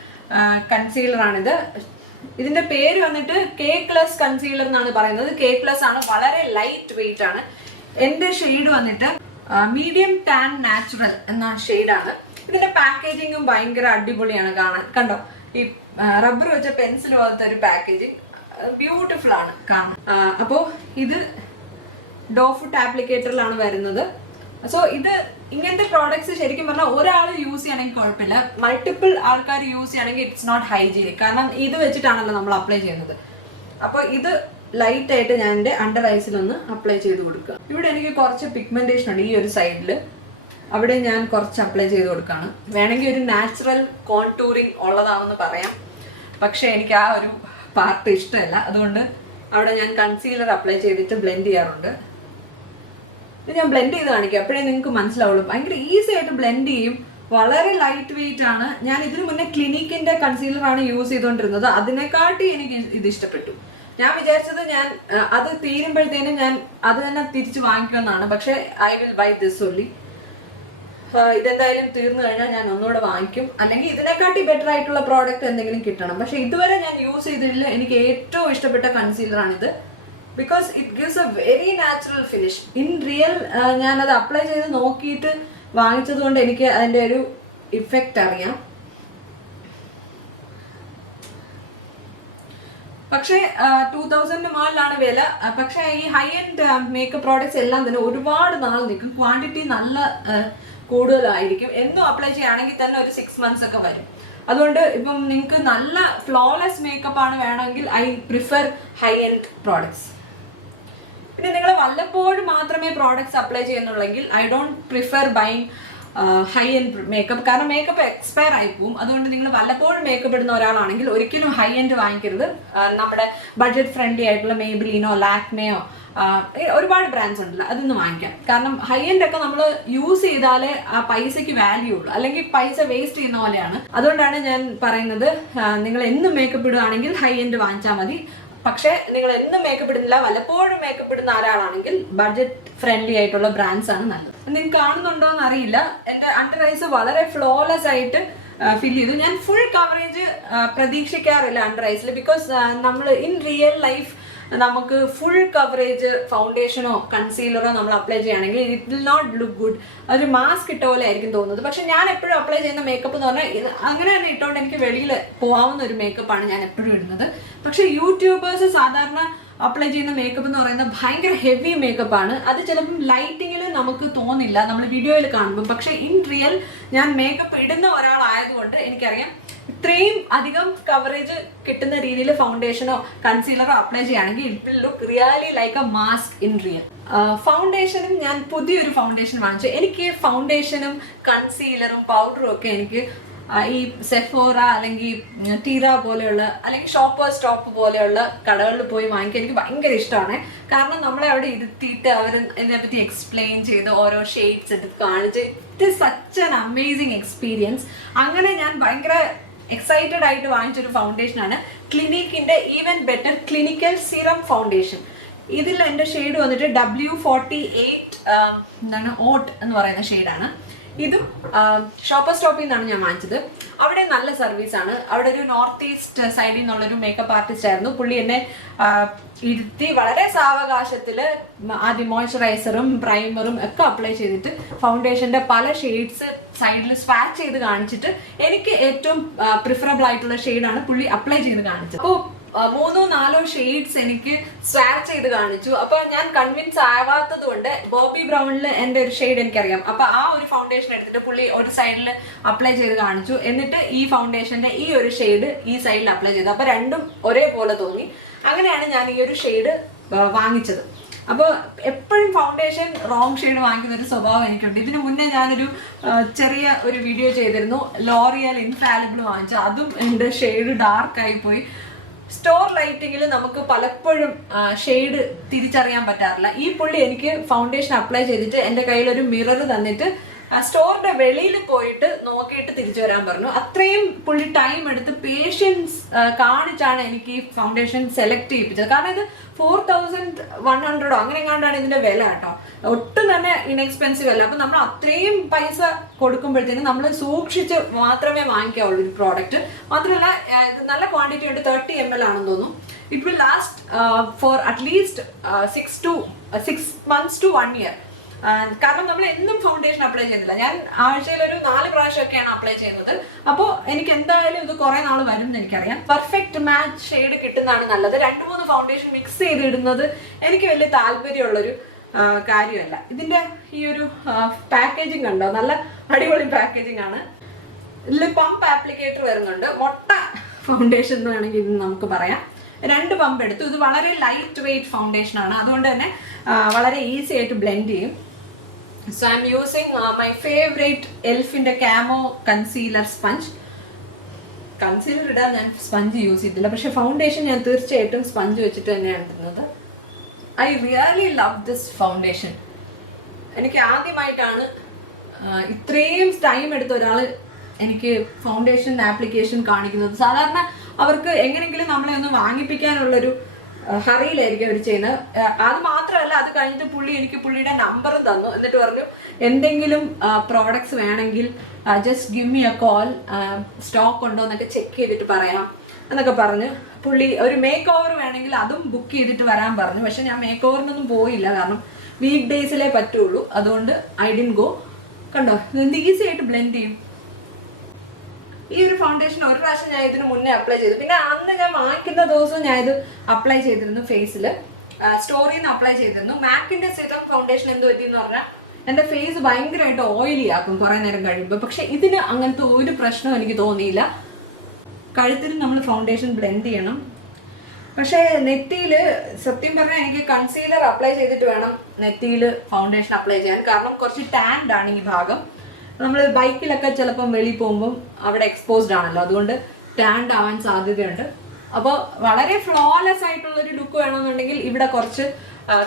കൺസീലർ ആണിത്. ഇതിന്റെ പേര് വന്നിട്ട് കേക്ക്ലെസ് കൺസീലർ എന്നാണ് പറയുന്നത്. കേക്ക്ലെസ് ആണ്, വളരെ ലൈറ്റ് വെയിറ്റ് ആണ്. എന്റെ ഷെയ്ഡ് വന്നിട്ട് മീഡിയം ടാൻ നാച്ചുറൽ എന്ന ഷെയ്ഡാണ്. ഇതിന്റെ പാക്കേജിങ്ങും ഭയങ്കര അടിപൊളിയാണ് കാണാൻ. കണ്ടോ, ഈ റബ്ബർ വെച്ച പെൻസിൽ പോലത്തെ ഒരു പാക്കേജിങ്, ബ്യൂട്ടിഫുൾ ആണ് കാണാൻ. അപ്പോൾ ഇത് ഡോഫുട്ട് ആപ്ലിക്കേറ്ററിലാണ് വരുന്നത്. സോ ഇത് ഇങ്ങനത്തെ പ്രോഡക്ട്സ് ശരിക്കും പറഞ്ഞാൽ ഒരാൾ യൂസ് ചെയ്യണമെങ്കിൽ കുഴപ്പമില്ല, മൾട്ടിപ്പിൾ ആൾക്കാർ യൂസ് ചെയ്യണമെങ്കിൽ ഇറ്റ്സ് നോട്ട് ഹൈജീനിക്. കാരണം ഇത് വെച്ചിട്ടാണല്ലോ നമ്മൾ അപ്ലൈ ചെയ്യുന്നത്. അപ്പോൾ ഇത് ലൈറ്റ് ആയിട്ട് ഞാൻ എൻ്റെ അണ്ടർ ഐസിലൊന്ന് അപ്ലൈ ചെയ്ത് കൊടുക്കുക. ഇവിടെ എനിക്ക് കുറച്ച് പിഗ്മെന്റേഷൻ ഉണ്ട് ഈ ഒരു സൈഡിൽ, അവിടെ ഞാൻ കുറച്ച് അപ്ലൈ ചെയ്ത് കൊടുക്കുകയാണ്. വേണമെങ്കിൽ ഒരു നാച്ചുറൽ കോൺടൂറിങ് ഉള്ളതാണെന്ന് പറയാം, പക്ഷെ എനിക്ക് ആ ഒരു പാർട്ട് ഇഷ്ടമല്ല. അതുകൊണ്ട് അവിടെ ഞാൻ കൺസീലർ അപ്ലൈ ചെയ്തിട്ട് ബ്ലെൻഡ് ചെയ്യാറുണ്ട്. ഇത് ഞാൻ ബ്ലെൻഡ് ചെയ്ത് കാണിക്കാം, അപ്പോഴേ നിങ്ങൾക്ക് മനസ്സിലാവുള്ളൂ. ഭയങ്കര ഈസി ആയിട്ട് ബ്ലെൻഡ് ചെയ്യും, വളരെ ലൈറ്റ് വെയിറ്റ് ആണ്. ഞാൻ ഇതിനു മുന്നേ ക്ലിനിക്കിന്റെ കൺസീലറാണ് യൂസ് ചെയ്തുകൊണ്ടിരുന്നത്, അതിനെക്കാട്ടി എനിക്ക് ഇത് ഇഷ്ടപ്പെട്ടു. ഞാൻ വിചാരിച്ചത് ഞാൻ അത് തീരുമ്പോഴത്തേനും ഞാൻ അത് തന്നെ തിരിച്ച് വാങ്ങിക്കുമെന്നാണ്, പക്ഷെ I will buy this only. ഇതെന്തായാലും തീർന്നു കഴിഞ്ഞാൽ ഞാൻ ഒന്നുകൂടെ വാങ്ങിക്കും, അല്ലെങ്കിൽ ഇതിനെക്കാട്ടി ബെറ്റർ ആയിട്ടുള്ള പ്രോഡക്റ്റ് എന്തെങ്കിലും കിട്ടണം. പക്ഷെ ഇതുവരെ ഞാൻ യൂസ് ചെയ്തതിൽ എനിക്ക് ഏറ്റവും ഇഷ്ടപ്പെട്ട കൺസീലറാണിത്. Because it gives a very natural finish. In real ഞാനത് അപ്ലൈ ചെയ്ത് നോക്കിയിട്ട് വാങ്ങിച്ചത് കൊണ്ട് എനിക്ക് അതിൻ്റെ ഒരു ഇഫക്റ്റ് അറിയാം. പക്ഷേ 2000 മുകളിലാണ് വില. പക്ഷേ ഈ ഹൈ എൻഡ് മേക്കപ്പ് പ്രോഡക്ട്സ് എല്ലാം തന്നെ ഒരുപാട് നാൾ നിൽക്കും, ക്വാണ്ടിറ്റി നല്ല കൂടുതലായിരിക്കും. എന്നും അപ്ലൈ ചെയ്യുകയാണെങ്കിൽ തന്നെ ഒരു 6 months ഒക്കെ വരും. അതുകൊണ്ട് ഇപ്പം നിങ്ങൾക്ക് നല്ല ഫ്ലോലെസ് മേക്കപ്പ് ആണ് വേണമെങ്കിൽ I prefer high end products. പിന്നെ നിങ്ങൾ വല്ലപ്പോഴും മാത്രമേ പ്രോഡക്ട്സ് അപ്ലൈ ചെയ്യുന്നുള്ളെങ്കിൽ I don't prefer buying high end makeup. കാരണം മേക്കപ്പ് എക്സ്പയർ ആയി പോവും. അതുകൊണ്ട് നിങ്ങൾ വല്ലപ്പോഴും മേക്കപ്പ് ഇടുന്ന ഒരാളാണെങ്കിൽ ഒരിക്കലും ഹൈ എൻഡ് വാങ്ങിക്കരുത്. നമ്മുടെ ബഡ്ജറ്റ് ഫ്രണ്ട്ലി ആയിട്ടുള്ള മേബ്ലിനോ ലാക്മേയോ ഒരുപാട് ബ്രാൻഡ്സ് ഉണ്ടല്ലോ, അതൊന്നും വാങ്ങിക്കാം. കാരണം ഹൈ എൻഡ് ഒക്കെ നമ്മൾ യൂസ് ചെയ്താലേ ആ പൈസയ്ക്ക് വാല്യൂ ഉള്ളൂ, അല്ലെങ്കിൽ പൈസ വേസ്റ്റ് ചെയ്യുന്ന പോലെയാണ്. അതുകൊണ്ടാണ് ഞാൻ പറയുന്നത്, നിങ്ങൾ എന്നും മേക്കപ്പ് ഇടുകയാണെങ്കിൽ ഹൈ എൻഡ് വാങ്ങിച്ചാൽ മതി. പക്ഷേ നിങ്ങൾ എന്നും മേക്കപ്പ് ഇടുന്നില്ല, വല്ലപ്പോഴും മേക്കപ്പ് ഇടുന്ന ഒരാളാണെങ്കിൽ ബഡ്ജറ്റ് ഫ്രണ്ട്ലി ആയിട്ടുള്ള ബ്രാൻഡ്സ് ആണ് നല്ലത്. നിങ്ങൾക്ക് കാണുന്നുണ്ടോ എന്ന് അറിയില്ല, എൻ്റെ അണ്ടർ ഐസ് വളരെ ഫ്ലോലെസ് ആയിട്ട് ഫിൽ ചെയ്തു. ഞാൻ ഫുൾ കവറേജ് പ്രതീക്ഷിക്കാറില്ല അണ്ടർ ഐസിൽ, ബിക്കോസ് നമ്മൾ ഇൻ റിയൽ ലൈഫ് നമുക്ക് ഫുൾ കവറേജ് ഫൗണ്ടേഷനോ കൺസീലറോ നമ്മൾ അപ്ലൈ ചെയ്യുകയാണെങ്കിൽ it will not look good. അതൊരു മാസ്ക് ഇട്ട പോലെ ആയിരിക്കും തോന്നുന്നത്. പക്ഷെ ഞാൻ എപ്പോഴും അപ്ലൈ ചെയ്യുന്ന മേക്കപ്പ് എന്ന് പറഞ്ഞാൽ അങ്ങനെ തന്നെ ഇട്ടുകൊണ്ട് എനിക്ക് വെളിയിൽ പോകാവുന്ന ഒരു മേക്കപ്പാണ് ഞാൻ എപ്പോഴും ഇടുന്നത്. പക്ഷെ യൂട്യൂബേഴ്സ് സാധാരണ അപ്ലൈ ചെയ്യുന്ന മേക്കപ്പ് എന്ന് പറയുന്നത് ഭയങ്കര ഹെവി മേക്കപ്പ് ആണ്. അത് ചിലപ്പം ലൈറ്റിങ്ങിൽ നമുക്ക് തോന്നില്ല നമ്മൾ വീഡിയോയിൽ കാണുമ്പോൾ. പക്ഷെ ഇൻ റിയൽ ഞാൻ മേക്കപ്പ് ഇടുന്ന ഒരാളായതുകൊണ്ട് എനിക്കറിയാം ഇത്രയും അധികം കവറേജ് കിട്ടുന്ന രീതിയിൽ ഫൗണ്ടേഷനോ കൺസീലറോ അപ്ലൈ ചെയ്യുകയാണെങ്കിൽ it will look really like a mask in real. ഫൗണ്ടേഷനും ഞാൻ പുതിയൊരു ഫൗണ്ടേഷൻ വാങ്ങിച്ചു. എനിക്ക് ഫൗണ്ടേഷനും കൺസീലറും പൗഡറും ഒക്കെ എനിക്ക് ഈ സെഫോറ അല്ലെങ്കിൽ ടീറ പോലെയുള്ള അല്ലെങ്കിൽ ഷോപ്പേഴ്സ് സ്റ്റോപ്പ് പോലെയുള്ള കടകളിൽ പോയി വാങ്ങിക്കാൻ എനിക്ക് ഭയങ്കര ഇഷ്ടമാണ്. കാരണം നമ്മളെ അവിടെ ഇരുത്തിയിട്ട് അവർ ഇതിനെപ്പറ്റി എക്സ്പ്ലെയിൻ ചെയ്ത് ഓരോ ഷെയ്ഡ്സ് എടുത്ത് കാണിച്ച് it is such an amazing experience. അങ്ങനെ ഞാൻ ഭയങ്കര എക്സൈറ്റഡ് ആയിട്ട് വാങ്ങിച്ചൊരു ഫൗണ്ടേഷനാണ് ക്ലിനിക്കിന്റെ even better clinical serum foundation. ഇതിൽ എൻ്റെ ഷെയ്ഡ് വന്നിട്ട് W48 എന്താണ് ഓട്ട് എന്ന് പറയുന്ന ഷെയ്ഡാണ്. ഇതും ഷോപ്പർ സ്റ്റോപ്പിൽ നിന്നാണ് ഞാൻ വാങ്ങിച്ചത്. അവിടെ നല്ല സർവീസാണ്. അവിടെ ഒരു നോർത്ത് ഈസ്റ്റ് സൈഡിൽ നിന്നുള്ളൊരു മേക്കപ്പ് ആർട്ടിസ്റ്റ് ആയിരുന്നു. പുള്ളി എന്നെ ഇരുത്തി വളരെ സാവകാശത്തിൽ ആദ്യം മോയ്സ്ചറൈസറും പ്രൈമറും ഒക്കെ അപ്ലൈ ചെയ്തിട്ട് ഫൗണ്ടേഷൻ്റെ പല ഷെയ്ഡ്സ് സൈഡിൽ സ്വാച്ച് ചെയ്ത് കാണിച്ചിട്ട് എനിക്ക് ഏറ്റവും പ്രിഫറബിൾ ആയിട്ടുള്ള ഷെയ്ഡാണ് പുള്ളി അപ്ലൈ ചെയ്ത് കാണിച്ചത്. അപ്പോൾ 3-4 ഷെയ്ഡ്സ് എനിക്ക് സ്വാച്ച് ചെയ്ത് കാണിച്ചു. അപ്പൊ ഞാൻ കൺവിൻസ് ആവാത്തത് കൊണ്ട് ബോബി ബ്രൗണിൽ എൻ്റെ ഒരു ഷെയ്ഡ് എനിക്കറിയാം. അപ്പൊ ആ ഒരു ഫൗണ്ടേഷൻ എടുത്തിട്ട് പുള്ളി ഒരു സൈഡിൽ അപ്ലൈ ചെയ്ത് കാണിച്ചു. എന്നിട്ട് ഈ ഫൗണ്ടേഷന്റെ ഈ ഒരു ഷെയ്ഡ് ഈ സൈഡിൽ അപ്ലൈ ചെയ്തു. അപ്പൊ രണ്ടും ഒരേപോലെ തോന്നി. അങ്ങനെയാണ് ഞാൻ ഈ ഒരു ഷെയ്ഡ് വാങ്ങിച്ചത്. അപ്പോൾ എപ്പോഴും ഫൗണ്ടേഷൻ റോങ് ഷെയ്ഡ് വാങ്ങിക്കുന്ന ഒരു സ്വഭാവം എനിക്കുണ്ട്. ഇതിനു മുന്നേ ഞാനൊരു ചെറിയ ഒരു വീഡിയോ ചെയ്തിരുന്നു, ലോറിയൽ ഇൻഫാലിബിൾ വാങ്ങിച്ചു. അതും എൻ്റെ ഷെയ്ഡ് ഡാർക്കായി പോയി. സ്റ്റോർ ലൈറ്റിങ്ങിൽ നമുക്ക് പലപ്പോഴും ഷെയ്ഡ് തിരിച്ചറിയാൻ പറ്റാറില്ല. ഈ പുള്ളി എനിക്ക് ഫൗണ്ടേഷൻ അപ്ലൈ ചെയ്തിട്ട് എൻ്റെ കയ്യിൽ ഒരു മിറർ തന്നിട്ട് സ്റ്റോറിന്റെ വെളിയിൽ പോയിട്ട് നോക്കിയിട്ട് തിരിച്ചു വരാൻ പറഞ്ഞു. അത്രയും പുള്ളി ടൈം എടുത്ത് പേഷ്യൻസ് കാണിച്ചാണ് എനിക്ക് ഈ ഫൗണ്ടേഷൻ സെലക്ട് ചെയ്യിപ്പിച്ചത്. കാരണം ഇത് 4100 അങ്ങനെ എങ്ങാണ്ടാണ് ഇതിന്റെ വില കേട്ടോ. ഒട്ടും തന്നെ ഇൻഎക്സ്പെൻസീവ് അല്ല. അപ്പൊ നമ്മൾ അത്രയും പൈസ കൊടുക്കുമ്പോഴത്തേനും നമ്മൾ സൂക്ഷിച്ച് മാത്രമേ വാങ്ങിക്കാവുള്ളൂ ഒരു പ്രോഡക്റ്റ്. മാത്രമല്ല ഇത് നല്ല ക്വാണ്ടിറ്റി ഉണ്ട്, 30 ml ആണെന്ന് തോന്നുന്നു. It will last for at least 6 months to 1 year. കാരണം നമ്മൾ എന്നും ഫൗണ്ടേഷൻ അപ്ലൈ ചെയ്യുന്നില്ല. ഞാൻ ആഴ്ചയിൽ ഒരു 4 പ്രാവശ്യമൊക്കെയാണ് അപ്ലൈ ചെയ്യുന്നത്. അപ്പോൾ എനിക്ക് എന്തായാലും ഇത് കുറെ നാൾ വരും എന്ന് എനിക്കറിയാം. പെർഫെക്റ്റ് മാച്ച് ഷെയ്ഡ് കിട്ടുന്നതാണ് നല്ലത്. 2-3 ഫൗണ്ടേഷൻ മിക്സ് ചെയ്തിടുന്നത് എനിക്ക് വലിയ താല്പര്യമുള്ളൊരു കാര്യമല്ല. ഇതിൻ്റെ ഈ ഒരു പാക്കേജിങ് കണ്ടോ, നല്ല അടിപൊളി പാക്കേജിങ് ആണ്. ഇതിൽ പമ്പ് ആപ്ലിക്കേറ്റർ വരുന്നുണ്ട്, മൊട്ട ഫൗണ്ടേഷൻ എന്ന് വേണമെങ്കിൽ ഇത് നമുക്ക് പറയാം. 2 പമ്പ് എടുത്തു. ഇത് വളരെ ലൈറ്റ് വെയ്റ്റ് ഫൗണ്ടേഷൻ ആണ്, അതുകൊണ്ട് തന്നെ വളരെ ഈസി ആയിട്ട് ബ്ലെൻഡ് ചെയ്യും. So I am using my favourite എൽഫിൻ്റെ കാമോ കൺസീലർ സ്പഞ്ച്. കൺസീലർ ഇടാൻ ഞാൻ സ്പഞ്ച് യൂസ് ചെയ്തില്ല, പക്ഷെ ഫൗണ്ടേഷൻ ഞാൻ തീർച്ചയായിട്ടും സ്പഞ്ച് വെച്ചിട്ട് തന്നെയാണ് ഇടുന്നത്. I really love this foundation. എനിക്ക് ആദ്യമായിട്ടാണ് ഇത്രയും ടൈം എടുത്ത ഒരാൾ എനിക്ക് ഫൗണ്ടേഷൻ ആപ്ലിക്കേഷൻ കാണിക്കുന്നത്. സാധാരണ അവർക്ക് എങ്ങനെയെങ്കിലും നമ്മളെ ഒന്ന് വാങ്ങിപ്പിക്കാനുള്ളൊരു ഹറിയിലായിരിക്കും അവർ ചെയ്യുന്നത്. അത് മാത്രമല്ല, അത് കഴിഞ്ഞിട്ട് എനിക്ക് പുള്ളിയുടെ നമ്പറും തന്നു. എന്നിട്ട് പറഞ്ഞു എന്തെങ്കിലും പ്രോഡക്ട്സ് വേണമെങ്കിൽ just give me a call, stock ഉണ്ടോ എന്നൊക്കെ ചെക്ക് ചെയ്തിട്ട് പറയാം എന്നൊക്കെ പറഞ്ഞ് പുള്ളി ഒരു മേക്ക് ഓവർ വേണമെങ്കിൽ അതും ബുക്ക് ചെയ്തിട്ട് വരാൻ പറഞ്ഞു. പക്ഷെ ഞാൻ മേക്ക് ഓവറിനൊന്നും പോയില്ല, കാരണം വീക്ക് ഡേയ്സിലേ പറ്റുള്ളൂ. അതുകൊണ്ട് ഐ ഡിഡ്ന്റ് ഗോ. കണ്ടോ, ഇത് ഈസി ആയിട്ട് ബ്ലെൻഡ് ചെയ്യും. ഈ ഒരു ഫൗണ്ടേഷൻ ഒരു പ്രാവശ്യം ഞാൻ ഇതിന് മുന്നേ അപ്ലൈ ചെയ്തു. പിന്നെ അന്ന് ഞാൻ വാങ്ങിക്കുന്ന ദിവസവും ഞാൻ ഇത് അപ്ലൈ ചെയ്തിരുന്നു ഫേസിൽ. സ്റ്റോറിൽ നിന്ന് അപ്ലൈ ചെയ്തിരുന്നു. മാക്കിന്റെ സെറം ഫൗണ്ടേഷൻ എന്ത് പറ്റിയെന്ന് പറഞ്ഞാൽ എൻ്റെ ഫേസ് ഭയങ്കരമായിട്ട് ഓയിലി ആക്കും കുറേ നേരം കഴിയുമ്പോൾ. പക്ഷെ ഇതിന് അങ്ങനത്തെ ഒരു പ്രശ്നവും എനിക്ക് തോന്നിയില്ല. കഴുത്തിൽ നമ്മൾ ഫൗണ്ടേഷൻ ബ്ലെൻഡ് ചെയ്യണം. പക്ഷേ നെറ്റിയിൽ സത്യം പറഞ്ഞാൽ എനിക്ക് കൺസീലർ അപ്ലൈ ചെയ്തിട്ട് വേണം നെറ്റിയിൽ ഫൗണ്ടേഷൻ അപ്ലൈ ചെയ്യാൻ. കാരണം കുറച്ച് ടാൻഡ് ആണ് ഈ ഭാഗം. നമ്മൾ ബൈക്കിലൊക്കെ ചിലപ്പം വെളിയിൽ പോകുമ്പം അവിടെ എക്സ്പോസ്ഡ് ആണല്ലോ, അതുകൊണ്ട് ടാൻഡ് ആവാൻ സാധ്യതയുണ്ട്. അപ്പോൾ വളരെ ഫ്ലോലെസ് ആയിട്ടുള്ളൊരു ലുക്ക് വേണമെന്നുണ്ടെങ്കിൽ ഇവിടെ കുറച്ച്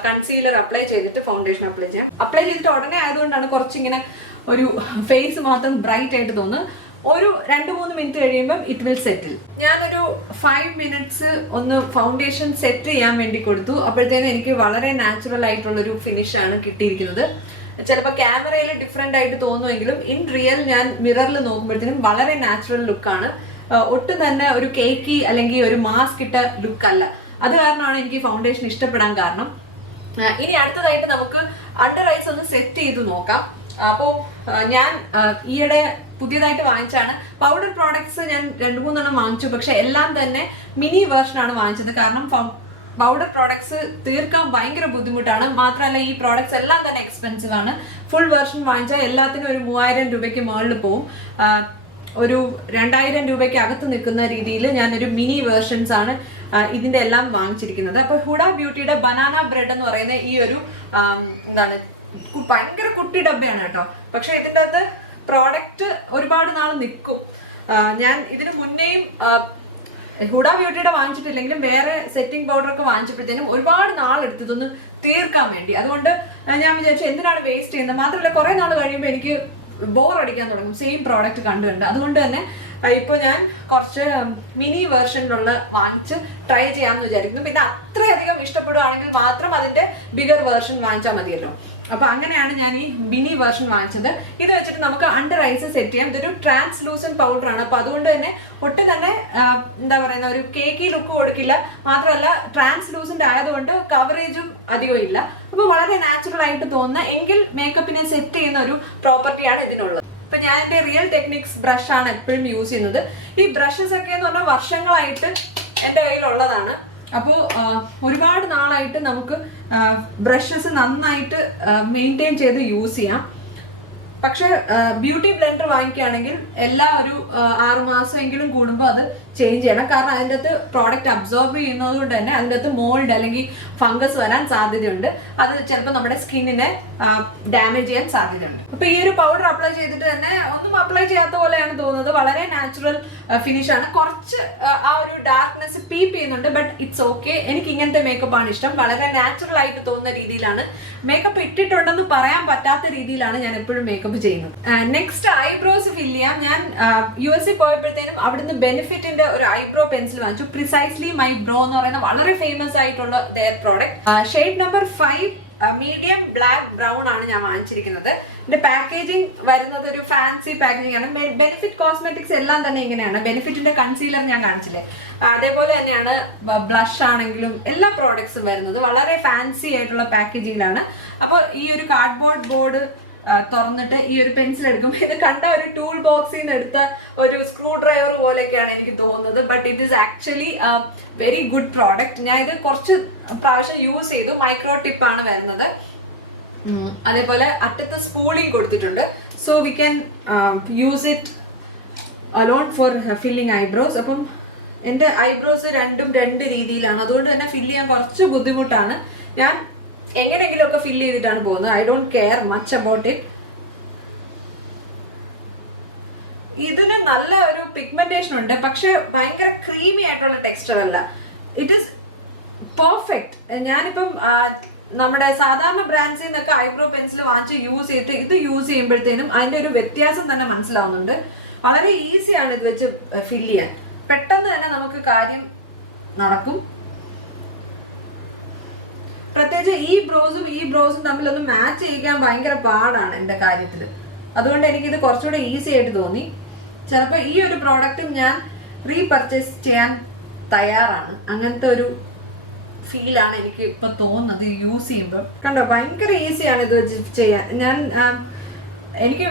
കൺസീലർ അപ്ലൈ ചെയ്തിട്ട് ഫൗണ്ടേഷൻ അപ്ലൈ ചെയ്യാം. അപ്ലൈ ചെയ്തിട്ട് ഉടനെ ആയതുകൊണ്ടാണ് കുറച്ചിങ്ങനെ ഒരു ഫേസ് മാത്രം ബ്രൈറ്റ് ആയിട്ട് തോന്നുന്നത്. ഒരു 2-3 മിനിറ്റ് കഴിയുമ്പം ഇറ്റ് വിൽ സെറ്റിൽ. ഞാനൊരു 5 മിനിറ്റ്സ് ഒന്ന് ഫൗണ്ടേഷൻ സെറ്റ് ചെയ്യാൻ വേണ്ടി കൊടുത്തു. അപ്പോഴത്തേനും എനിക്ക് വളരെ നാച്ചുറൽ ആയിട്ടുള്ളൊരു ഫിനിഷാണ് കിട്ടിയിരിക്കുന്നത്. ചിലപ്പോൾ ക്യാമറയിൽ ഡിഫറെൻ്റ് ആയിട്ട് തോന്നുമെങ്കിലും ഇൻ റിയൽ ഞാൻ മിററിൽ നോക്കുമ്പോഴത്തേനും വളരെ നാച്ചുറൽ ലുക്കാണ്. ഒട്ടും തന്നെ ഒരു കേക്കി അല്ലെങ്കിൽ ഒരു മാസ്ക് ഇട്ട ലുക്കല്ല. അത് കാരണമാണ് എനിക്ക് ഫൗണ്ടേഷൻ ഇഷ്ടപ്പെടാൻ കാരണം. ഇനി അടുത്തതായിട്ട് നമുക്ക് അണ്ടർ ഐസ് ഒന്ന് സെറ്റ് ചെയ്ത് നോക്കാം. അപ്പോൾ ഞാൻ ഈയിടെ പുതിയതായിട്ട് വാങ്ങിച്ചാണ് പൗഡർ പ്രോഡക്ട്സ്. ഞാൻ 2-3 എണ്ണം വാങ്ങിച്ചു, പക്ഷെ എല്ലാം തന്നെ മിനി വേർഷനാണ് വാങ്ങിച്ചത്. കാരണം പൗഡർ പ്രോഡക്ട്സ് തീർക്കാൻ ഭയങ്കര ബുദ്ധിമുട്ടാണ്. മാത്രമല്ല ഈ പ്രോഡക്ട്സ് എല്ലാം തന്നെ എക്സ്പെൻസീവ് ആണ്. ഫുൾ വേർഷൻ വാങ്ങിച്ചാൽ എല്ലാത്തിനും ഒരു 3000 രൂപയ്ക്ക് മുകളിൽ പോവും. ഒരു 2000 രൂപയ്ക്ക് അകത്ത് നിൽക്കുന്ന രീതിയിൽ ഞാനൊരു മിനി വേർഷൻസ് ആണ് ഇതിൻ്റെ എല്ലാം വാങ്ങിച്ചിരിക്കുന്നത്. അപ്പോൾ ഹുഡ ബ്യൂട്ടിയുടെ ബനാന ബ്രെഡ് എന്ന് പറയുന്ന ഈ ഒരു എന്താണ് ഭയങ്കര കുട്ടി ഡബ്ബയാണ് കേട്ടോ. പക്ഷെ ഇതിൻ്റെ അകത്ത് പ്രോഡക്റ്റ് ഒരുപാട് നാൾ നിൽക്കും. ഞാൻ ഇതിന് മുന്നേയും ഹുഡ ബ്യൂട്ടിയുടെ വാങ്ങിച്ചിട്ടില്ലെങ്കിലും വേറെ സെറ്റിംഗ് പൗഡറൊക്കെ വാങ്ങിച്ചപ്പോഴത്തേനും ഒരുപാട് നാളെടുത്ത് ഇതൊന്ന് തീർക്കാൻ വേണ്ടി. അതുകൊണ്ട് ഞാൻ വിചാരിച്ചു എന്തിനാണ് വേസ്റ്റ് ചെയ്യുന്നത്. മാത്രമല്ല കുറേ നാൾ കഴിയുമ്പോൾ എനിക്ക് ബോർ അടിക്കാൻ തുടങ്ങും സെയിം പ്രോഡക്റ്റ് കണ്ടുകൊണ്ട്. അതുകൊണ്ട് തന്നെ ഇപ്പോൾ ഞാൻ കുറച്ച് മിനി വേർഷനിലുള്ള വാങ്ങിച്ച് ട്രൈ ചെയ്യാമെന്ന് വിചാരിക്കുന്നു. പിന്നെ അത്രയധികം ഇഷ്ടപ്പെടുകയാണെങ്കിൽ മാത്രം അതിൻ്റെ ബിഗർ വേർഷൻ വാങ്ങിച്ചാൽ മതിയല്ലോ. അപ്പോൾ അങ്ങനെയാണ് ഞാൻ ഈ മിനി വേർഷൻ വാങ്ങിച്ചത്. ഇത് വെച്ചിട്ട് നമുക്ക് അണ്ടർ ഐസ് സെറ്റ് ചെയ്യാം. ഇതൊരു ട്രാൻസ്ലൂസൻറ്റ് പൗഡറാണ്. അപ്പോൾ അതുകൊണ്ട് തന്നെ ഒട്ടും തന്നെ എന്താ പറയുന്ന ഒരു കേക്കി ലുക്ക് കൊടുക്കില്ല. മാത്രമല്ല ട്രാൻസ്ലൂസൻറ്റ് ആയതുകൊണ്ട് കവറേജും അധികം ഇല്ല. അപ്പോൾ വളരെ നാച്ചുറൽ ആയിട്ട് തോന്നുന്ന എങ്കിൽ മേക്കപ്പിനെ സെറ്റ് ചെയ്യുന്ന ഒരു പ്രോപ്പർട്ടിയാണ് ഇതിനുള്ളത്. ഇപ്പം ഞാൻ എൻ്റെ റിയൽ ടെക്നിക്സ് ബ്രഷാണ് എപ്പോഴും യൂസ് ചെയ്യുന്നത്. ഈ ബ്രഷസ് ഒക്കെ എന്ന് പറഞ്ഞാൽ വർഷങ്ങളായിട്ട് എൻ്റെ കയ്യിലുള്ളതാണ്. അപ്പോൾ ഒരുപാട് നാളായിട്ട് നമുക്ക് ബ്രഷസ് നന്നായിട്ട് മെയിൻറ്റെയിൻ ചെയ്ത് യൂസ് ചെയ്യാം. പക്ഷെ ബ്യൂട്ടി ബ്ലെൻഡർ വാങ്ങിക്കുകയാണെങ്കിൽ എല്ലാ ഒരു 6 മാസമെങ്കിലും കൂടുമ്പോൾ അത് ചേഞ്ച് ചെയ്യണം. കാരണം അതിൻ്റെ അകത്ത് പ്രോഡക്റ്റ് അബ്സോർബ് ചെയ്യുന്നത് കൊണ്ട് തന്നെ അതിൻ്റെ അകത്ത് മോൾഡ് അല്ലെങ്കിൽ ഫംഗസ് വരാൻ സാധ്യതയുണ്ട്. അത് ചിലപ്പോൾ നമ്മുടെ സ്കിന്നിനെ ഡാമേജ് ചെയ്യാൻ സാധ്യതയുണ്ട്. അപ്പോൾ ഈ ഒരു പൗഡർ അപ്ലൈ ചെയ്തിട്ട് തന്നെ ഒന്നും അപ്ലൈ ചെയ്യാത്ത പോലെയാണ് തോന്നുന്നത്. വളരെ നാച്ചുറൽ ഫിനിഷാണ്. കുറച്ച് ആ ഒരു ഡാർക്ക്നെസ് പീപ്പ് ചെയ്യുന്നുണ്ട്, ബട്ട് ഇറ്റ്സ് ഓക്കെ. എനിക്ക് ഇങ്ങനത്തെ മേക്കപ്പ് ആണ് ഇഷ്ടം. വളരെ നാച്ചുറൽ ആയിട്ട് തോന്നുന്ന രീതിയിലാണ്. മേക്കപ്പ് ഇട്ടിട്ടുണ്ടെന്ന് പറയാൻ പറ്റാത്ത രീതിയിലാണ് ഞാൻ എപ്പോഴും മേക്കപ്പ് ചെയ്യുന്നത്. നെക്സ്റ്റ് ഐബ്രോസ് ഫില്ല് ചെയ്യാം. ഞാൻ USA പോയപ്പോഴത്തേനും അവിടുന്ന് ബെനിഫിറ്റിന്റെ ഒരു ഐബ്രോ പെൻസിൽ വാങ്ങിച്ചു. പ്രിസൈസ്ലി മൈ ബ്രോ എന്ന് പറയുന്ന വളരെ ഫേമസ് ആയിട്ടുള്ള their product. Shade number 5 medium black brown ആണ് ഞാൻ വാങ്ങിച്ചിരിക്കുന്നത്. ഇതിന്റെ പാക്കേജിങ് വരുന്നത് ഒരു ഫാൻസി പാക്കേജിംഗ് ആണ്. ബെനിഫിറ്റ് കോസ്മെറ്റിക്സ് എല്ലാം തന്നെ ഇങ്ങനെയാണ്. ബെനിഫിറ്റിന്റെ കൺസീലർ ഞാൻ കാണിച്ചില്ലേ, അതേപോലെ തന്നെയാണ് ബ്ലഷ് ആണെങ്കിലും എല്ലാ പ്രോഡക്ട്സും വരുന്നത് വളരെ ഫാൻസി ആയിട്ടുള്ള പാക്കേജിങ്ങിലാണ്. അപ്പോൾ ഈ ഒരു കാർഡ്ബോർഡ് ബോർഡ് തുറന്നിട്ട് ഈ ഒരു പെൻസിൽ എടുക്കും. ഇത് കണ്ട ഒരു ടൂൾ ബോക്സിൽ നിന്ന് എടുത്ത ഒരു സ്ക്രൂ ഡ്രൈവർ പോലെയൊക്കെയാണ് എനിക്ക് തോന്നുന്നത്. But it is actually very good product. ഞാൻ ഇത് കുറച്ച് പ്രാവശ്യം യൂസ് ചെയ്തു. മൈക്രോ ടിപ്പാണ് വരുന്നത്. അതേപോലെ അറ്റത്ത് സ്പൂളിങ് കൊടുത്തിട്ടുണ്ട്. So we can use it alone for filling eyebrows. അപ്പം എൻ്റെ ഐബ്രോസ് രണ്ട് രീതിയിലാണ്, അതുകൊണ്ട് തന്നെ ഫില്ല് ചെയ്യാൻ കുറച്ച് ബുദ്ധിമുട്ടാണ്. ഞാൻ എങ്ങനെയെങ്കിലും ഒക്കെ ഫില്ല് ചെയ്തിട്ടാണ് പോകുന്നത്. I don't care much about it. ഇതിന് നല്ല ഒരു പിഗ്മെന്റേഷൻ ഉണ്ട്, പക്ഷെ ഭയങ്കര ക്രീമി ആയിട്ടുള്ള ടെക്സ്ചർ അല്ല. It is perfect. ഞാനിപ്പം നമ്മുടെ സാധാരണ ബ്രാൻഡ്സിൽ നിന്നൊക്കെ ഐബ്രോ പെൻസിൽ വാങ്ങിച്ച് യൂസ് ചെയ്തിട്ട് ഇത് യൂസ് ചെയ്യുമ്പോഴത്തേനും അതിൻ്റെ ഒരു വ്യത്യാസം തന്നെ മനസ്സിലാവുന്നുണ്ട്. വളരെ ഈസിയാണ് ഇത് വെച്ച് ഫില്ല് ചെയ്യാൻ, പെട്ടെന്ന് തന്നെ നമുക്ക് കാര്യം നടക്കും. പ്രത്യേകിച്ച് ഈ ബ്രോസും തമ്മിലൊന്ന് മാച്ച് ചെയ്യിക്കാൻ ഭയങ്കര പാടാണ് എൻ്റെ കാര്യത്തിൽ. അതുകൊണ്ട് എനിക്കിത് കുറച്ചുകൂടെ ഈസി ആയിട്ട് തോന്നി. ചിലപ്പോൾ ഈ ഒരു പ്രോഡക്റ്റും ഞാൻ റീപർച്ചേസ് ചെയ്യാൻ തയ്യാറാണ്. അങ്ങനത്തെ ഒരു ഫീലാണ് എനിക്ക് ഇപ്പം തോന്നുന്നത് യൂസ് ചെയ്യുമ്പോൾ. കണ്ടോ, ഭയങ്കര ഈസിയാണ് ഇത് വെച്ച് ചെയ്യാൻ. എനിക്ക്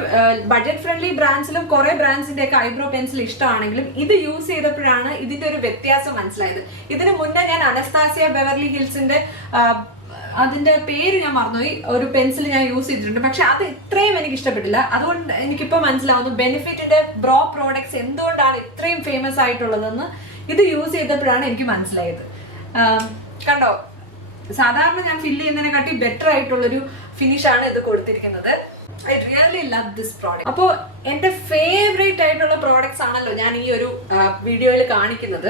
ബഡ്ജറ്റ് ഫ്രണ്ട്ലി ബ്രാൻഡ്സിലും കുറേ ബ്രാൻഡ്സിൻ്റെ ഒക്കെ ഐബ്രോ പെൻസിൽ ഇഷ്ടമാണെങ്കിലും ഇത് യൂസ് ചെയ്തപ്പോഴാണ് ഇതിൻ്റെ ഒരു വ്യത്യാസം മനസ്സിലായത്. ഇതിന് മുന്നേ ഞാൻ അനസ്താസിയ ബെവർലി ഹിൽസിൻ്റെ അതിൻ്റെ പേര് ഞാൻ മറന്നുപോയി, ഒരു പെൻസിൽ ഞാൻ യൂസ് ചെയ്തിട്ടുണ്ട്. പക്ഷെ അത് ഇത്രയും എനിക്ക് ഇഷ്ടപ്പെട്ടില്ല. അതുകൊണ്ട് എനിക്കിപ്പോൾ മനസ്സിലാവുന്നു ബെനിഫിറ്റിൻ്റെ ബ്രോ പ്രോഡക്ട്സ് എന്തുകൊണ്ടാണ് ഇത്രയും ഫേമസ് ആയിട്ടുള്ളതെന്ന് ഇത് യൂസ് ചെയ്തപ്പോഴാണ് എനിക്ക് മനസ്സിലായത്. കണ്ടോ, സാധാരണ ഞാൻ ഫില്ല് ചെയ്യുന്നതിനെക്കാട്ടി ബെറ്റർ ആയിട്ടുള്ളൊരു ഫിനിഷാണ് ഇത് കൊടുത്തിരിക്കുന്നത്. I really love this product. അപ്പോൾ എൻ്റെ ഫേവറേറ്റ് ആയിട്ടുള്ള പ്രോഡക്ട്സ് ആണല്ലോ ഞാൻ ഈ ഒരു വീഡിയോയിൽ കാണിക്കുന്നത്.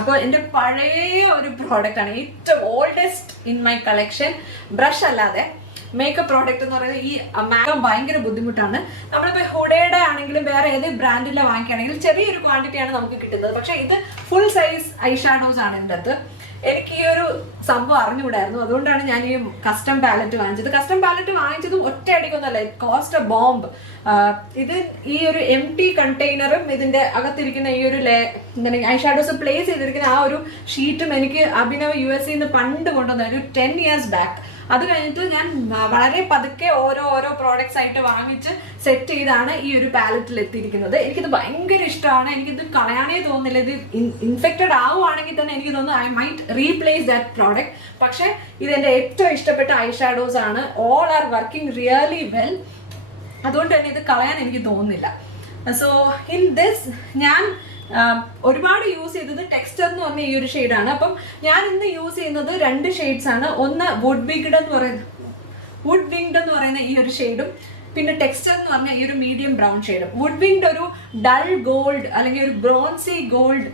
അപ്പോൾ എൻ്റെ പഴയ ഒരു പ്രോഡക്റ്റ് ആണ്, ഏറ്റവും oldest in my collection. Brush അല്ലാതെ മേക്കപ്പ് പ്രോഡക്റ്റ് എന്ന് പറയുന്നത് ഈ മേക്കപ്പ് ഭയങ്കര ബുദ്ധിമുട്ടാണ്. നമ്മളിപ്പോൾ ഹുഡയുടെ ആണെങ്കിലും വേറെ ഏത് ബ്രാൻഡിലെ വാങ്ങിക്കുകയാണെങ്കിലും ചെറിയൊരു ക്വാണ്ടിറ്റിയാണ് നമുക്ക് കിട്ടുന്നത്. പക്ഷേ ഇത് ഫുൾ സൈസ് ഐഷാഡോസ് ആണ് ഇതിൻ്റെ അകത്ത്. എനിക്ക് ഈ ഒരു സംഭവം അറിഞ്ഞുകൂടായിരുന്നു, അതുകൊണ്ടാണ് ഞാൻ ഈ കസ്റ്റം പാലറ്റ് വാങ്ങിച്ചത്. കസ്റ്റം പാലറ്റ് വാങ്ങിച്ചതും ഒറ്റ അടിക്കൊന്നല്ല, ഇറ്റ് കോസ്റ്റ് എ ബോംബ്. ഇത് ഈ ഒരു empty കണ്ടെയ്നറും ഇതിന്റെ അകത്തിരിക്കുന്ന ഈ ഒരു എന്താണ് ഐഷാഡോസ് പ്ലേസ് ചെയ്തിരിക്കുന്ന ആ ഒരു ഷീറ്റും എനിക്ക് അഭിനവ് USA നിന്ന് പണ്ട് കൊണ്ടുവന്ന ഒരു 10 years ബാക്ക്. അത് കഴിഞ്ഞിട്ട് ഞാൻ വളരെ പതുക്കെ ഓരോ പ്രോഡക്ട്സ് ആയിട്ട് വാങ്ങിച്ച് സെറ്റ് ചെയ്താണ് ഈ ഒരു പാലറ്റിൽ എത്തിയിരിക്കുന്നത്. എനിക്കിത് ഭയങ്കര ഇഷ്ടമാണ്. എനിക്കിത് കളയാനേ തോന്നുന്നില്ല. ഇത് ഇൻഫെക്റ്റഡ് ആവുകയാണെങ്കിൽ തന്നെ എനിക്ക് തോന്നുന്നു I might replace that product. പക്ഷേ ഇതെൻ്റെ ഏറ്റവും ഇഷ്ടപ്പെട്ട ഐഷാഡോസ് ആണ്. All are working really well. അതുകൊണ്ട് തന്നെ ഇത് കളയാൻ എനിക്ക് തോന്നുന്നില്ല. സോ ഇൻ ദിസ് ഞാൻ ഒരുപാട് യൂസ് ചെയ്തത് ടെക്സ്ചർ എന്ന് പറഞ്ഞ ഈ ഒരു ഷെയ്ഡാണ്. അപ്പം ഞാൻ ഇന്ന് യൂസ് ചെയ്യുന്നത് 2 ഷെയ്ഡ്സ് ആണ്. ഒന്ന് വുഡ് വിങ്ഡ് എന്ന് പറയുന്ന ഈ ഒരു ഷെയ്ഡും പിന്നെ ടെക്സ്ചർ എന്ന് പറഞ്ഞ ഈ ഒരു മീഡിയം ബ്രൗൺ ഷെയ്ഡും. വുഡ് വിങ്ഡ് ഒരു ഡൾ ഗോൾഡ് അല്ലെങ്കിൽ ഒരു bronzy gold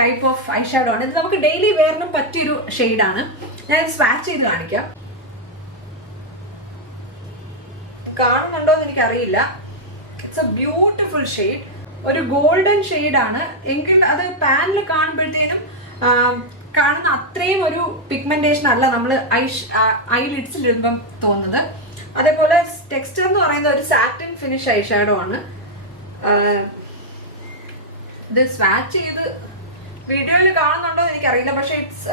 type of eyeshadow ആണ്. ഇത് നമുക്ക് ഡെയിലി വെയറിനും പറ്റിയൊരു ഷെയ്ഡാണ്. ഞാൻ സ്വാച്ച് ചെയ്ത് കാണിക്കാം. കാണുന്നുണ്ടോ എന്ന് എനിക്കറിയില്ല. It's A beautiful shade. ഒരു ഗോൾഡൻ ഷെയ്ഡാണ് എങ്കിൽ അത് പാനിൽ കാണുമ്പോഴത്തേനും കാണുന്ന അത്രയും ഒരു പിഗ്മെന്റേഷൻ അല്ല നമ്മൾ ഐലിഡ്സിൽ ഇടുമ്പം തോന്നുന്നത്. അതേപോലെ ടെക്സ്ചർ എന്ന് പറയുന്നത് ഒരു സാറ്റിൻ ഫിനിഷ് ഐഷാഡോ ആണ്. ഇത് സ്വാച്ച് ചെയ്ത് വീഡിയോയിൽ കാണുന്നുണ്ടോ എന്ന് എനിക്കറിയില്ല, പക്ഷെ it's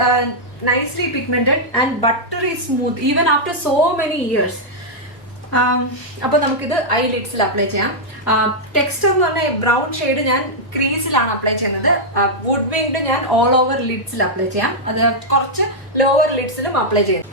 nicely pigmented and buttery smooth even after so many years. അപ്പോൾ നമുക്കിത് ഐലിഡ്സിൽ അപ്ലൈ ചെയ്യാം. ടെക്സ്ചർ എന്ന് പറഞ്ഞാൽ ബ്രൗൺ ഷെയ്ഡ് ഞാൻ ക്രീസിലാണ് അപ്ലൈ ചെയ്യുന്നത്. വുഡ് വിങ്ഡ് ഞാൻ ഓൾ ഓവർ ലിഡ്സിൽ അപ്ലൈ ചെയ്യാം. അത് കുറച്ച് ലോവർ ലിഡ്സിലും അപ്ലൈ ചെയ്യും.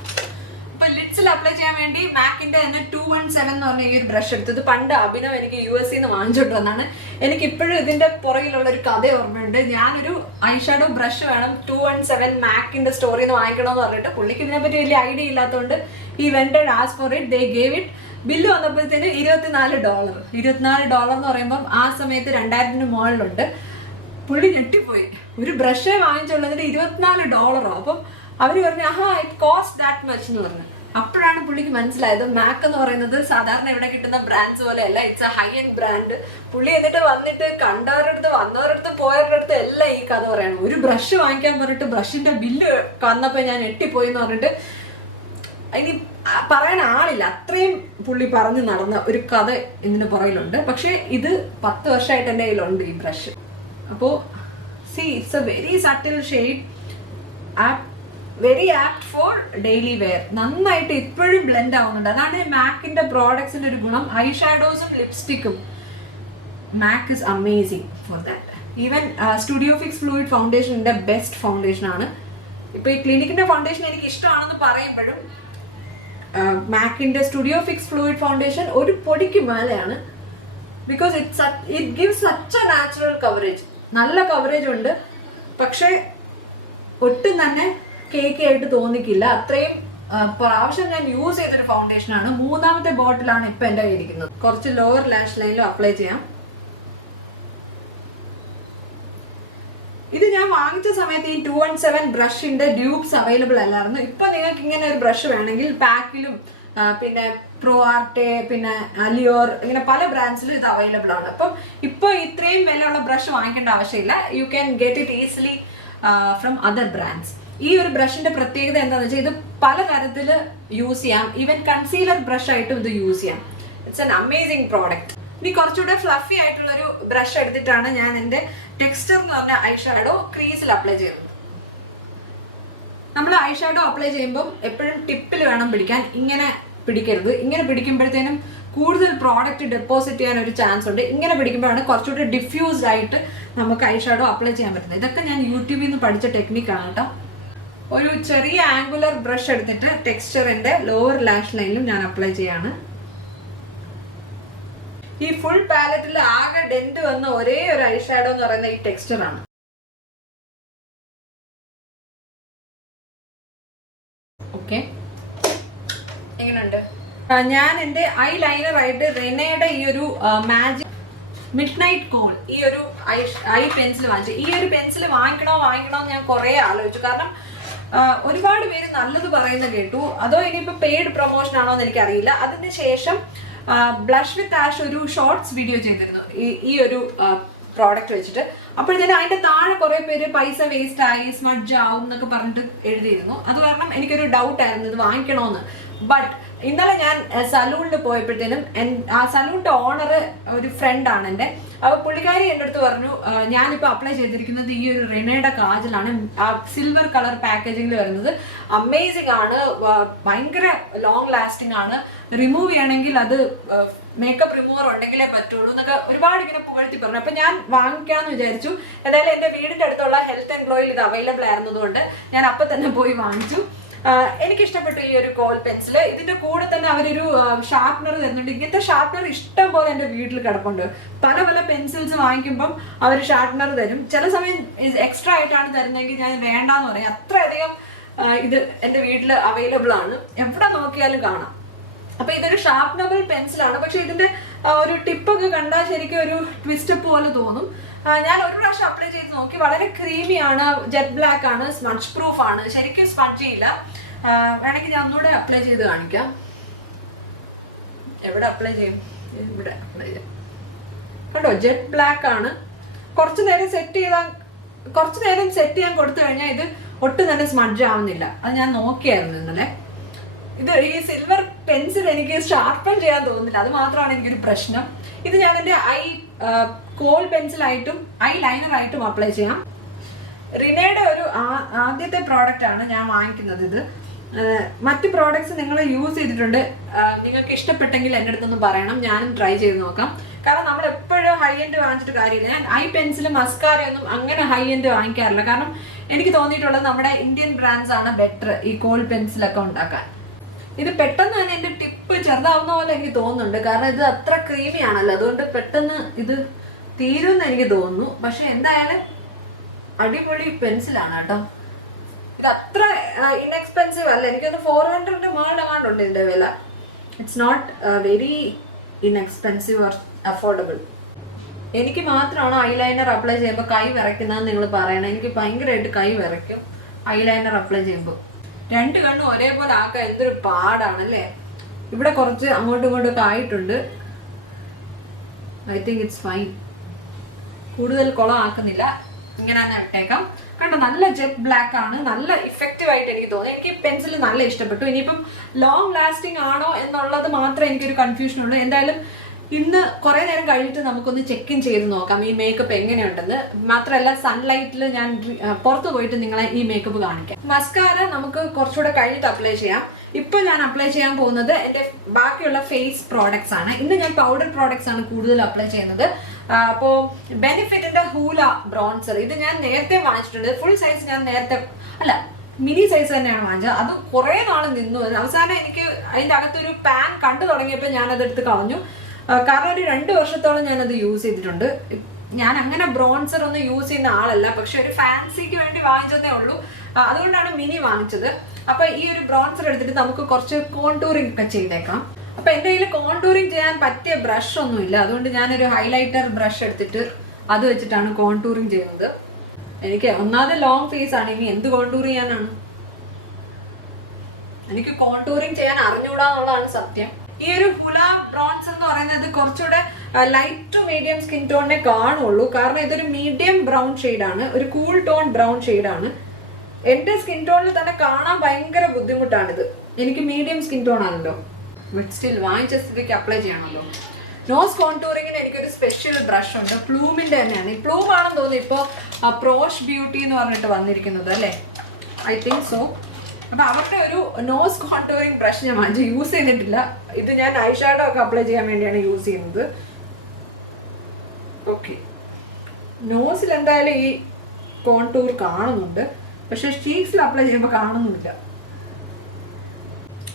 അപ്പോൾ ലിഡ്സിൽ അപ്ലൈ ചെയ്യാൻ വേണ്ടി മാക്കിൻ്റെ തന്നെ 217 എന്ന് പറഞ്ഞ ഈ ഒരു ബ്രഷ് എടുത്തത് പണ്ട് അഭിനവ് എനിക്ക് USA നിന്ന് വാങ്ങിച്ചോണ്ട് വന്നാണ്. എനിക്കിപ്പോഴും ഇതിൻ്റെ പുറകിലുള്ള ഒരു കഥ ഓർമ്മയുണ്ട്. ഞാനൊരു ഐഷാഡോ ബ്രഷ് വേണം 217 മാക്കിൻ്റെ സ്റ്റോറിൽ നിന്ന് വാങ്ങിക്കണമെന്ന് പറഞ്ഞിട്ട് പുള്ളിക്ക് ഇതിനെപ്പറ്റി വലിയ ഐഡിയ ഇല്ലാത്തതുകൊണ്ട് ഈ vended as for it, they gave it. Bill വന്നപ്പോഴത്തേന് $24 എന്ന് പറയുമ്പം ആ സമയത്ത് 2000-ന് മുകളിലുണ്ട്. പുള്ളി ഞെട്ടിപ്പോയി. ഒരു ബ്രഷേ വാങ്ങിച്ചുള്ളതിന് $24. അപ്പം അവർ പറഞ്ഞു ഇറ്റ് കോസ്റ്റ് ദാറ്റ് മച്ച് എന്ന് പറഞ്ഞു. അപ്പോഴാണ് പുള്ളിക്ക് മനസ്സിലായത് മാക്ക് എന്ന് പറയുന്നത് സാധാരണ ഇവിടെ കിട്ടുന്ന ബ്രാൻഡ്സ് പോലെയല്ല, it's A high end brand. പുള്ളി വന്നിട്ട് കണ്ടവരുടെ വന്നവരുടെ പോയവരുടെ അടുത്ത് എല്ലാം ഈ കഥ പറയണം. ഒരു ബ്രഷ് വാങ്ങിക്കാൻ പറഞ്ഞിട്ട് ബ്രഷിന്റെ ബില്ല് വന്നപ്പോൾ ഞാൻ ഞെട്ടിപ്പോയി എന്ന് പറഞ്ഞിട്ട് ഇനി പറയാൻ ആളില്ല, അത്രയും പുള്ളി പറഞ്ഞു നടന്ന ഒരു കഥ ഇതിന് പുറകിലുണ്ട്. പക്ഷെ ഇത് 10 വർഷമായിട്ട് എൻ്റെ കയ്യിലുണ്ട് ഈ ബ്രഷ്. അപ്പോൾ it's a very subtle shade, very apt for daily wear. നന്നായിട്ട് ഇപ്പോഴും ബ്ലെൻഡ് ആവുന്നുണ്ട്. അതാണ് മാക്കിന്റെ പ്രോഡക്ട്സിന്റെ ഒരു ഗുണം. ഐഷാഡോസും ലിപ്സ്റ്റിക്കും MAC is amazing for that. Even studio fix fluid ഫൗണ്ടേഷൻ്റെ ബെസ്റ്റ് ഫൗണ്ടേഷൻ ആണ്. ഇപ്പോൾ ഈ ക്ലിനിക്കിന്റെ ഫൗണ്ടേഷൻ എനിക്ക് ഇഷ്ടമാണെന്ന് പറയുമ്പോഴും മാക്കിന്റെ സ്റ്റുഡിയോ ഫിക്സ് ഫ്ലൂയിഡ് ഫൗണ്ടേഷൻ ഒരു പൊടിക്ക് മേലെയാണ്. Because it gives such a natural coverage. നല്ല കവറേജ് ഉണ്ട്, പക്ഷെ ഒട്ടും തന്നെ കേക്ക് ആയിട്ട് തോന്നിക്കില്ല. അത്രയും പ്രാവശ്യം ഞാൻ യൂസ് ചെയ്തൊരു ഫൗണ്ടേഷനാണ്. 3ാമത്തെ ബോട്ടിലാണ് ഇപ്പൊ എന്റെ കയ്യിരിക്കുന്നത്. കുറച്ച് ലോവർ ലാഷ് ലൈനിലും അപ്ലൈ ചെയ്യാം. ഇത് ഞാൻ വാങ്ങിച്ച സമയത്ത് ഈ 217 ബ്രഷിന്റെ ഡ്യൂബ്സ് അവൈലബിൾ അല്ലായിരുന്നു. ഇപ്പൊ നിങ്ങൾക്ക് ഇങ്ങനെ ഒരു ബ്രഷ് വേണമെങ്കിൽ പാക്കിലും പിന്നെ പ്രോ ആർട്ടെ പിന്നെ അലിയോർ ഇങ്ങനെ പല ബ്രാൻഡ്സിലും ഇത് അവൈലബിൾ ആണ്. അപ്പം ഇപ്പൊ ഇത്രയും വിലയുള്ള ബ്രഷ് വാങ്ങിക്കേണ്ട ആവശ്യമില്ല. You can get it easily from other brands. ഈ ഒരു ബ്രഷിന്റെ പ്രത്യേകത എന്താണെന്ന് വെച്ചാൽ ഇത് പല തരത്തിൽ യൂസ് ചെയ്യാം. ഈവൻ കൺസീലർ ബ്രഷ് ആയിട്ടും ഇത് യൂസ് ചെയ്യാം. It's an amazing product. ഇനി കുറച്ചുകൂടെ ഫ്ലഫി ആയിട്ടുള്ളൊരു ബ്രഷ് എടുത്തിട്ടാണ് ഞാൻ എൻ്റെ ടെക്സ്ചർ എന്ന് പറഞ്ഞ ഐഷാഡോ ക്രീസിൽ അപ്ലൈ ചെയ്യുന്നത്. നമ്മൾ ഐഷാഡോ അപ്ലൈ ചെയ്യുമ്പോൾ എപ്പോഴും ടിപ്പിൽ വേണം പിടിക്കാൻ. ഇങ്ങനെ പിടിക്കരുത്. ഇങ്ങനെ പിടിക്കുമ്പോഴത്തേനും കൂടുതൽ പ്രോഡക്റ്റ് ഡെപ്പോസിറ്റ് ചെയ്യാൻ ഒരു ചാൻസ് ഉണ്ട്. ഇങ്ങനെ പിടിക്കുമ്പോഴാണ് കുറച്ചുകൂടി ഡിഫ്യൂസ്ഡ് ആയിട്ട് നമുക്ക് ഐഷാഡോ അപ്ലൈ ചെയ്യാൻ പറ്റുന്നത്. ഇതൊക്കെ ഞാൻ യൂട്യൂബിൽ നിന്ന് പഠിച്ച ടെക്നിക്കാണ് കേട്ടോ. ഒരു ചെറിയ ആംഗുലർ ബ്രഷ് എടുത്തിട്ട് ടെക്സ്ചറിന്റെ ലോവർ ലാഷ് ലൈനിലും ഞാൻ അപ്ലൈ ചെയ്യാണ്. ഈ ഫുൾ പാലറ്റിൽ ആകെ ഡെന്റ് വന്ന ഒരേ ഒരു ഐഷാഡോ എന്ന് പറയുന്ന ഈ ടെക്സ്ചറാണ്. ഓക്കെ, എങ്ങനെയുണ്ട്? ഞാൻ എൻ്റെ ഐ ലൈനർ ആയിട്ട് റെനയുടെ ഈ ഒരു മാജിക് മിഡ് നൈറ്റ് കോൾ ഈ ഒരു ഐ പെൻസിൽ വാങ്ങിച്ചു. ഈ ഒരു പെൻസിൽ വാങ്ങിക്കണോ എന്ന് ഞാൻ കുറെ ആലോചിച്ചു. കാരണം ഒരുപാട് പേര് നല്ലത് പറയുന്ന കേട്ടു. അതോ ഇനിയിപ്പോ പെയ്ഡ് പ്രൊമോഷൻ ആണോ എന്ന് എനിക്കറിയില്ല. അതിന് ശേഷം ബ്ലഷ് വിത്ത് ആഷ് ഒരു ഷോർട്സ് വീഡിയോ ചെയ്തിരുന്നു ഈ ഒരു പ്രോഡക്റ്റ് വെച്ചിട്ട്. അപ്പോഴത്തേനും അതിന്റെ താഴെ കുറെ പേര് പൈസ വേസ്റ്റ് ആയി, സ്മഡ്ജ് ആവും എന്നൊക്കെ പറഞ്ഞിട്ട് എഴുതിയിരുന്നു. അത് കാരണം എനിക്കൊരു ഡൗട്ട് ആയിരുന്നു ഇത് വാങ്ങിക്കണോന്ന്. ബട്ട് ഇന്നലെ ഞാൻ സലൂണിൽ പോയപ്പോഴത്തേനും ആ സലൂണിന്റെ ഓണർ ഒരു ഫ്രണ്ടാണ് എൻ്റെ. അപ്പോൾ പുള്ളിക്കാരി എൻ്റെ അടുത്ത് പറഞ്ഞു, ഞാനിപ്പോൾ അപ്ലൈ ചെയ്തിരിക്കുന്നത് ഈ ഒരു റെനയുടെ കാജലാണ്. ആ സിൽവർ കളർ പാക്കേജിങ്ങിൽ വരുന്നത് അമേസിംഗ് ആണ്, ഭയങ്കര ലോങ് ലാസ്റ്റിംഗ് ആണ്. റിമൂവ് ചെയ്യണമെങ്കിൽ അത് മേക്കപ്പ് റിമൂവർ ഉണ്ടെങ്കിലേ പറ്റുള്ളൂ എന്നൊക്കെ ഒരുപാട് ഇങ്ങനെ പുകഴ്ത്തി പറഞ്ഞു. അപ്പം ഞാൻ വാങ്ങിക്കാമെന്ന് വിചാരിച്ചു. എന്തായാലും എൻ്റെ വീടിൻ്റെ അടുത്തുള്ള ഹെൽത്ത് ആൻഡ് ഗ്ലോയിൽ ഇത് അവൈലബിൾ ആയിരുന്നതുകൊണ്ട് ഞാൻ അപ്പം തന്നെ പോയി വാങ്ങിച്ചു. എനിക്ക് ഇഷ്ടപ്പെട്ടു ഈ ഒരു കോൾ പെൻസിൽ. ഇതിന്റെ കൂടെ തന്നെ അവരൊരു ഷാർപ്നർ തരുന്നുണ്ട്. ഇങ്ങനത്തെ ഷാർപ്നർ ഇഷ്ടം പോലെ എൻ്റെ വീട്ടിൽ കിടപ്പുണ്ട്. പല പല പെൻസിൽസ് വാങ്ങിക്കുമ്പം അവർ ഷാർപ്നർ തരും. ചില സമയം എക്സ്ട്രാ ആയിട്ടാണ് തരുന്നതെങ്കിൽ ഞാൻ വേണ്ടാന്ന് പറയും. അത്രയധികം ഇത് എൻ്റെ വീട്ടിൽ അവൈലബിൾ ആണ്, എവിടെ നോക്കിയാലും കാണാം. അപ്പൊ ഇതൊരു ഷാർപ്നബിൾ പെൻസിലാണ്. പക്ഷെ ഇതിന്റെ ഒരു ടിപ്പൊക്കെ കണ്ടാൽ ശരിക്കും ഒരു ട്വിസ്റ്റ് പോലെ തോന്നും. ഞാൻ ഒരു പ്രാവശ്യം അപ്ലൈ ചെയ്ത് നോക്കി. വളരെ ക്രീമിയാണ്, ജെറ്റ് ബ്ലാക്ക് ആണ്, സ്മഡ്ജ് പ്രൂഫ് ആണ്, ശരിക്കും സ്പഞ്ചി ഇല്ല. വേണമെങ്കിൽ ഞാൻ ഒന്നുകൂടെ അപ്ലൈ ചെയ്ത് കാണിക്കാം. എവിടെ അപ്ലൈ ചെയ്യും? ഇവിടെ അപ്ലൈ ചെയ്യാം. കണ്ടോ, ജെറ്റ് ബ്ലാക്ക് ആണ്. കുറച്ചു നേരം സെറ്റ് ചെയ്യാൻ കൊടുത്തു കഴിഞ്ഞാൽ ഇത് ഒട്ടും തന്നെ സ്മഡ്ജ് ആവുന്നില്ല. അത് ഞാൻ നോക്കിയായിരുന്നു ഇന്നലെ. ഇത് ഈ സിൽവർ പെൻസിൽ എനിക്ക് ഷാർപ്പൺ ചെയ്യാൻ തോന്നുന്നില്ല. അത് മാത്രമാണ് എനിക്കൊരു പ്രശ്നം. ഇത് ഞാൻ എൻ്റെ കോൾ പെൻസിലായിട്ടും ഐ ലൈനർ ആയിട്ടും അപ്ലൈ ചെയ്യാം. റിനയുടെ ഒരു ആദ്യത്തെ പ്രോഡക്റ്റ് ആണ് ഞാൻ വാങ്ങിക്കുന്നത്. ഇത് മറ്റ് പ്രോഡക്ട്സ് നിങ്ങൾ യൂസ് ചെയ്തിട്ടുണ്ട്, നിങ്ങൾക്ക് ഇഷ്ടപ്പെട്ടെങ്കിൽ എൻ്റെ അടുത്തൊന്ന് പറയണം, ഞാനും ട്രൈ ചെയ്ത് നോക്കാം. കാരണം നമ്മൾ എപ്പോഴും ഹൈ എൻഡ് വാങ്ങിച്ചിട്ട് കാര്യമില്ല. ഞാൻ ഐ പെൻസിൽ മസ്കാരയൊന്നും അങ്ങനെ ഹൈ എൻഡ് വാങ്ങിക്കാറില്ല. കാരണം എനിക്ക് തോന്നിയിട്ടുള്ളത് നമ്മുടെ ഇന്ത്യൻ ബ്രാൻഡ്സ് ആണ് ബെറ്റർ ഈ കോൾ പെൻസിലൊക്കെ ഉണ്ടാക്കാൻ. ഇത് പെട്ടെന്ന് തന്നെ എൻ്റെ ടിപ്പ് ചെറുതാവുന്ന പോലെ എനിക്ക് തോന്നുന്നുണ്ട്. കാരണം ഇത് അത്ര ക്രീമി ആണല്ലോ, അതുകൊണ്ട് പെട്ടെന്ന് ഇത് തീരുമെന്ന് എനിക്ക് തോന്നുന്നു. പക്ഷെ എന്തായാലും അടിപൊളി പെൻസിലാണ് കേട്ടോ. ഇത് അത്ര ഇൻഎക്സ്പെൻസീവ് അല്ല. എനിക്കൊന്ന് 400 മുകളിലെങ്ങാണ്ടുണ്ട് ഇതിൻ്റെ വില. It's not very inexpensive or affordable. എനിക്ക് മാത്രമാണ് ഐലൈനർ അപ്ലൈ ചെയ്യുമ്പോൾ കൈ വിറയ്ക്കുന്നതെന്ന് നിങ്ങൾ പറയണം. എനിക്ക് ഭയങ്കരമായിട്ട് കൈ വിറയ്ക്കും ഐലൈനർ അപ്ലൈ ചെയ്യുമ്പോൾ. രണ്ട് കണ്ണും ഒരേപോലെ ആക്കാൻ എന്തൊരു പാടാണല്ലേ. ഇവിടെ കുറച്ച് അങ്ങോട്ടും ഇങ്ങോട്ടും ആയിട്ടുണ്ട്. I think it's fine. കൂടുതൽ കുളം ആക്കുന്നില്ല, ഇങ്ങനെ തന്നെ ഇട്ടേക്കാം. കണ്ടോ, നല്ല ജെറ്റ് ബ്ലാക്ക് ആണ്, നല്ല ഇഫക്റ്റീവ് ആയിട്ട് എനിക്ക് തോന്നി. എനിക്ക് പെൻസിൽ നല്ല ഇഷ്ടപ്പെട്ടു. ഇനിയിപ്പം ലോങ് ലാസ്റ്റിംഗ് ആണോ എന്നുള്ളത് മാത്രമേ എനിക്കൊരു കൺഫ്യൂഷൻ ഉള്ളൂ. എന്തായാലും ഇന്ന് കുറെ നേരം കഴിഞ്ഞിട്ട് നമുക്കൊന്ന് ചെക്ക് ഇൻ ചെയ്ത് നോക്കാം ഈ മേക്കപ്പ് എങ്ങനെയുണ്ടെന്ന്. മാത്രമല്ല സൺലൈറ്റിൽ ഞാൻ പുറത്ത് പോയിട്ട് നിങ്ങളെ ഈ മേക്കപ്പ് കാണിക്കാം. മസ്കാര നമുക്ക് കുറച്ചുകൂടെ കഴിഞ്ഞിട്ട് അപ്ലൈ ചെയ്യാം. ഇപ്പൊ ഞാൻ അപ്ലൈ ചെയ്യാൻ പോകുന്നത് എൻ്റെ ബാക്കിയുള്ള ഫേസ് പ്രോഡക്ട്സ് ആണ്. ഇന്ന് ഞാൻ പൗഡർ പ്രോഡക്ട്സ് ആണ് കൂടുതൽ അപ്ലൈ ചെയ്യുന്നത്. അപ്പോൾ ബെനിഫിറ്റിന്റെ ഹൂല ബ്രോൺസർ ഇത് ഞാൻ നേരത്തെ വാങ്ങിച്ചിട്ടുണ്ട്. ഫുൾ സൈസ് ഞാൻ നേരത്തെ മിനി സൈസ് തന്നെയാണ് വാങ്ങിച്ചത്. അത് കുറേ നാൾ നിന്നു. അവസാനം എനിക്ക് അതിൻ്റെ അകത്തൊരു പാൻ കണ്ടു തുടങ്ങിയപ്പോൾ ഞാനതെടുത്ത് കളഞ്ഞു. കാരണം ഒരു 2 വർഷത്തോളം ഞാനത് യൂസ് ചെയ്തിട്ടുണ്ട്. ഞാൻ അങ്ങനെ ബ്രോൺസർ ഒന്നും യൂസ് ചെയ്യുന്ന ആളല്ല, പക്ഷെ ഒരു ഫാൻസിക്ക് വേണ്ടി വാങ്ങിച്ചതേ ഉള്ളൂ. അതുകൊണ്ടാണ് മിനി വാങ്ങിച്ചത്. അപ്പൊ ഈ ഒരു ബ്രോൺസർ എടുത്തിട്ട് നമുക്ക് കുറച്ച് കോണ്ടൂറിങ് ഒക്കെ ചെയ്തേക്കാം. അപ്പൊ എൻ്റെ കയ്യിൽ കോണ്ടൂറിങ് ചെയ്യാൻ പറ്റിയ ബ്രഷ് ഒന്നുമില്ല. അതുകൊണ്ട് ഞാനൊരു ഹൈലൈറ്റർ ബ്രഷ് എടുത്തിട്ട് അത് വെച്ചിട്ടാണ് കോണ്ടൂറിങ് ചെയ്യുന്നത്. എനിക്ക് ഒന്നാമത് ലോങ് ഫേസ് ആണ്, ഇനി എന്ത് കോണ്ടൂർ ചെയ്യാനാണ്? എനിക്ക് കോണ്ടൂറിങ് ചെയ്യാൻ അറിഞ്ഞുകൂടാന്നുള്ളതാണ് സത്യം. ഈ ഒരു ഹുല ബ്രോൺസ് എന്ന് പറയുന്നത് കുറച്ചുകൂടെ ലൈറ്റ് ടു മീഡിയം സ്കിൻ ടോണിനെ കാണുള്ളൂ. കാരണം ഇതൊരു മീഡിയം ബ്രൗൺ ഷെയ്ഡാണ്, ഒരു കൂൾ ടോൺ ബ്രൗൺ ഷെയ്ഡാണ്. എൻ്റെ സ്കിൻ ടോണിൽ തന്നെ കാണാൻ ഭയങ്കര ബുദ്ധിമുട്ടാണിത്. എനിക്ക് മീഡിയം സ്കിൻ ടോൺ ആണല്ലോ, ബട്ട് സ്റ്റിൽ വാങ്ങിച്ച സ്ഥിതിക്ക് അപ്ലൈ ചെയ്യണമല്ലോ. നോസ് കോണ്ടൂറിങ്ങിന് എനിക്കൊരു സ്പെഷ്യൽ ബ്രഷ് ഉണ്ട്, പ്ലൂമിൻ്റെ തന്നെയാണ്. ഈ പ്ലൂം ആണെന്ന് തോന്നുന്നു ഇപ്പോൾ പ്രോഷ് ബ്യൂട്ടി എന്ന് പറഞ്ഞിട്ട് വന്നിരിക്കുന്നത് അല്ലേ, ഐ തിങ്ക് സോ. അപ്പം അവരുടെ ഒരു നോസ് കോണ്ടൂറിങ് ബ്രഷ് ഞാൻ വാങ്ങിച്ച് യൂസ് ചെയ്തിട്ടില്ല. ഇത് ഞാൻ ഐഷാഡോ ഒക്കെ അപ്ലൈ ചെയ്യാൻ വേണ്ടിയാണ് യൂസ് ചെയ്യുന്നത്. ഓക്കെ, നോസിൽ എന്തായാലും ഈ കോണ്ടൂർ കാണുന്നുണ്ട്, പക്ഷെ ഷീക്സിൽ അപ്ലൈ ചെയ്യുമ്പോൾ കാണുന്നില്ല.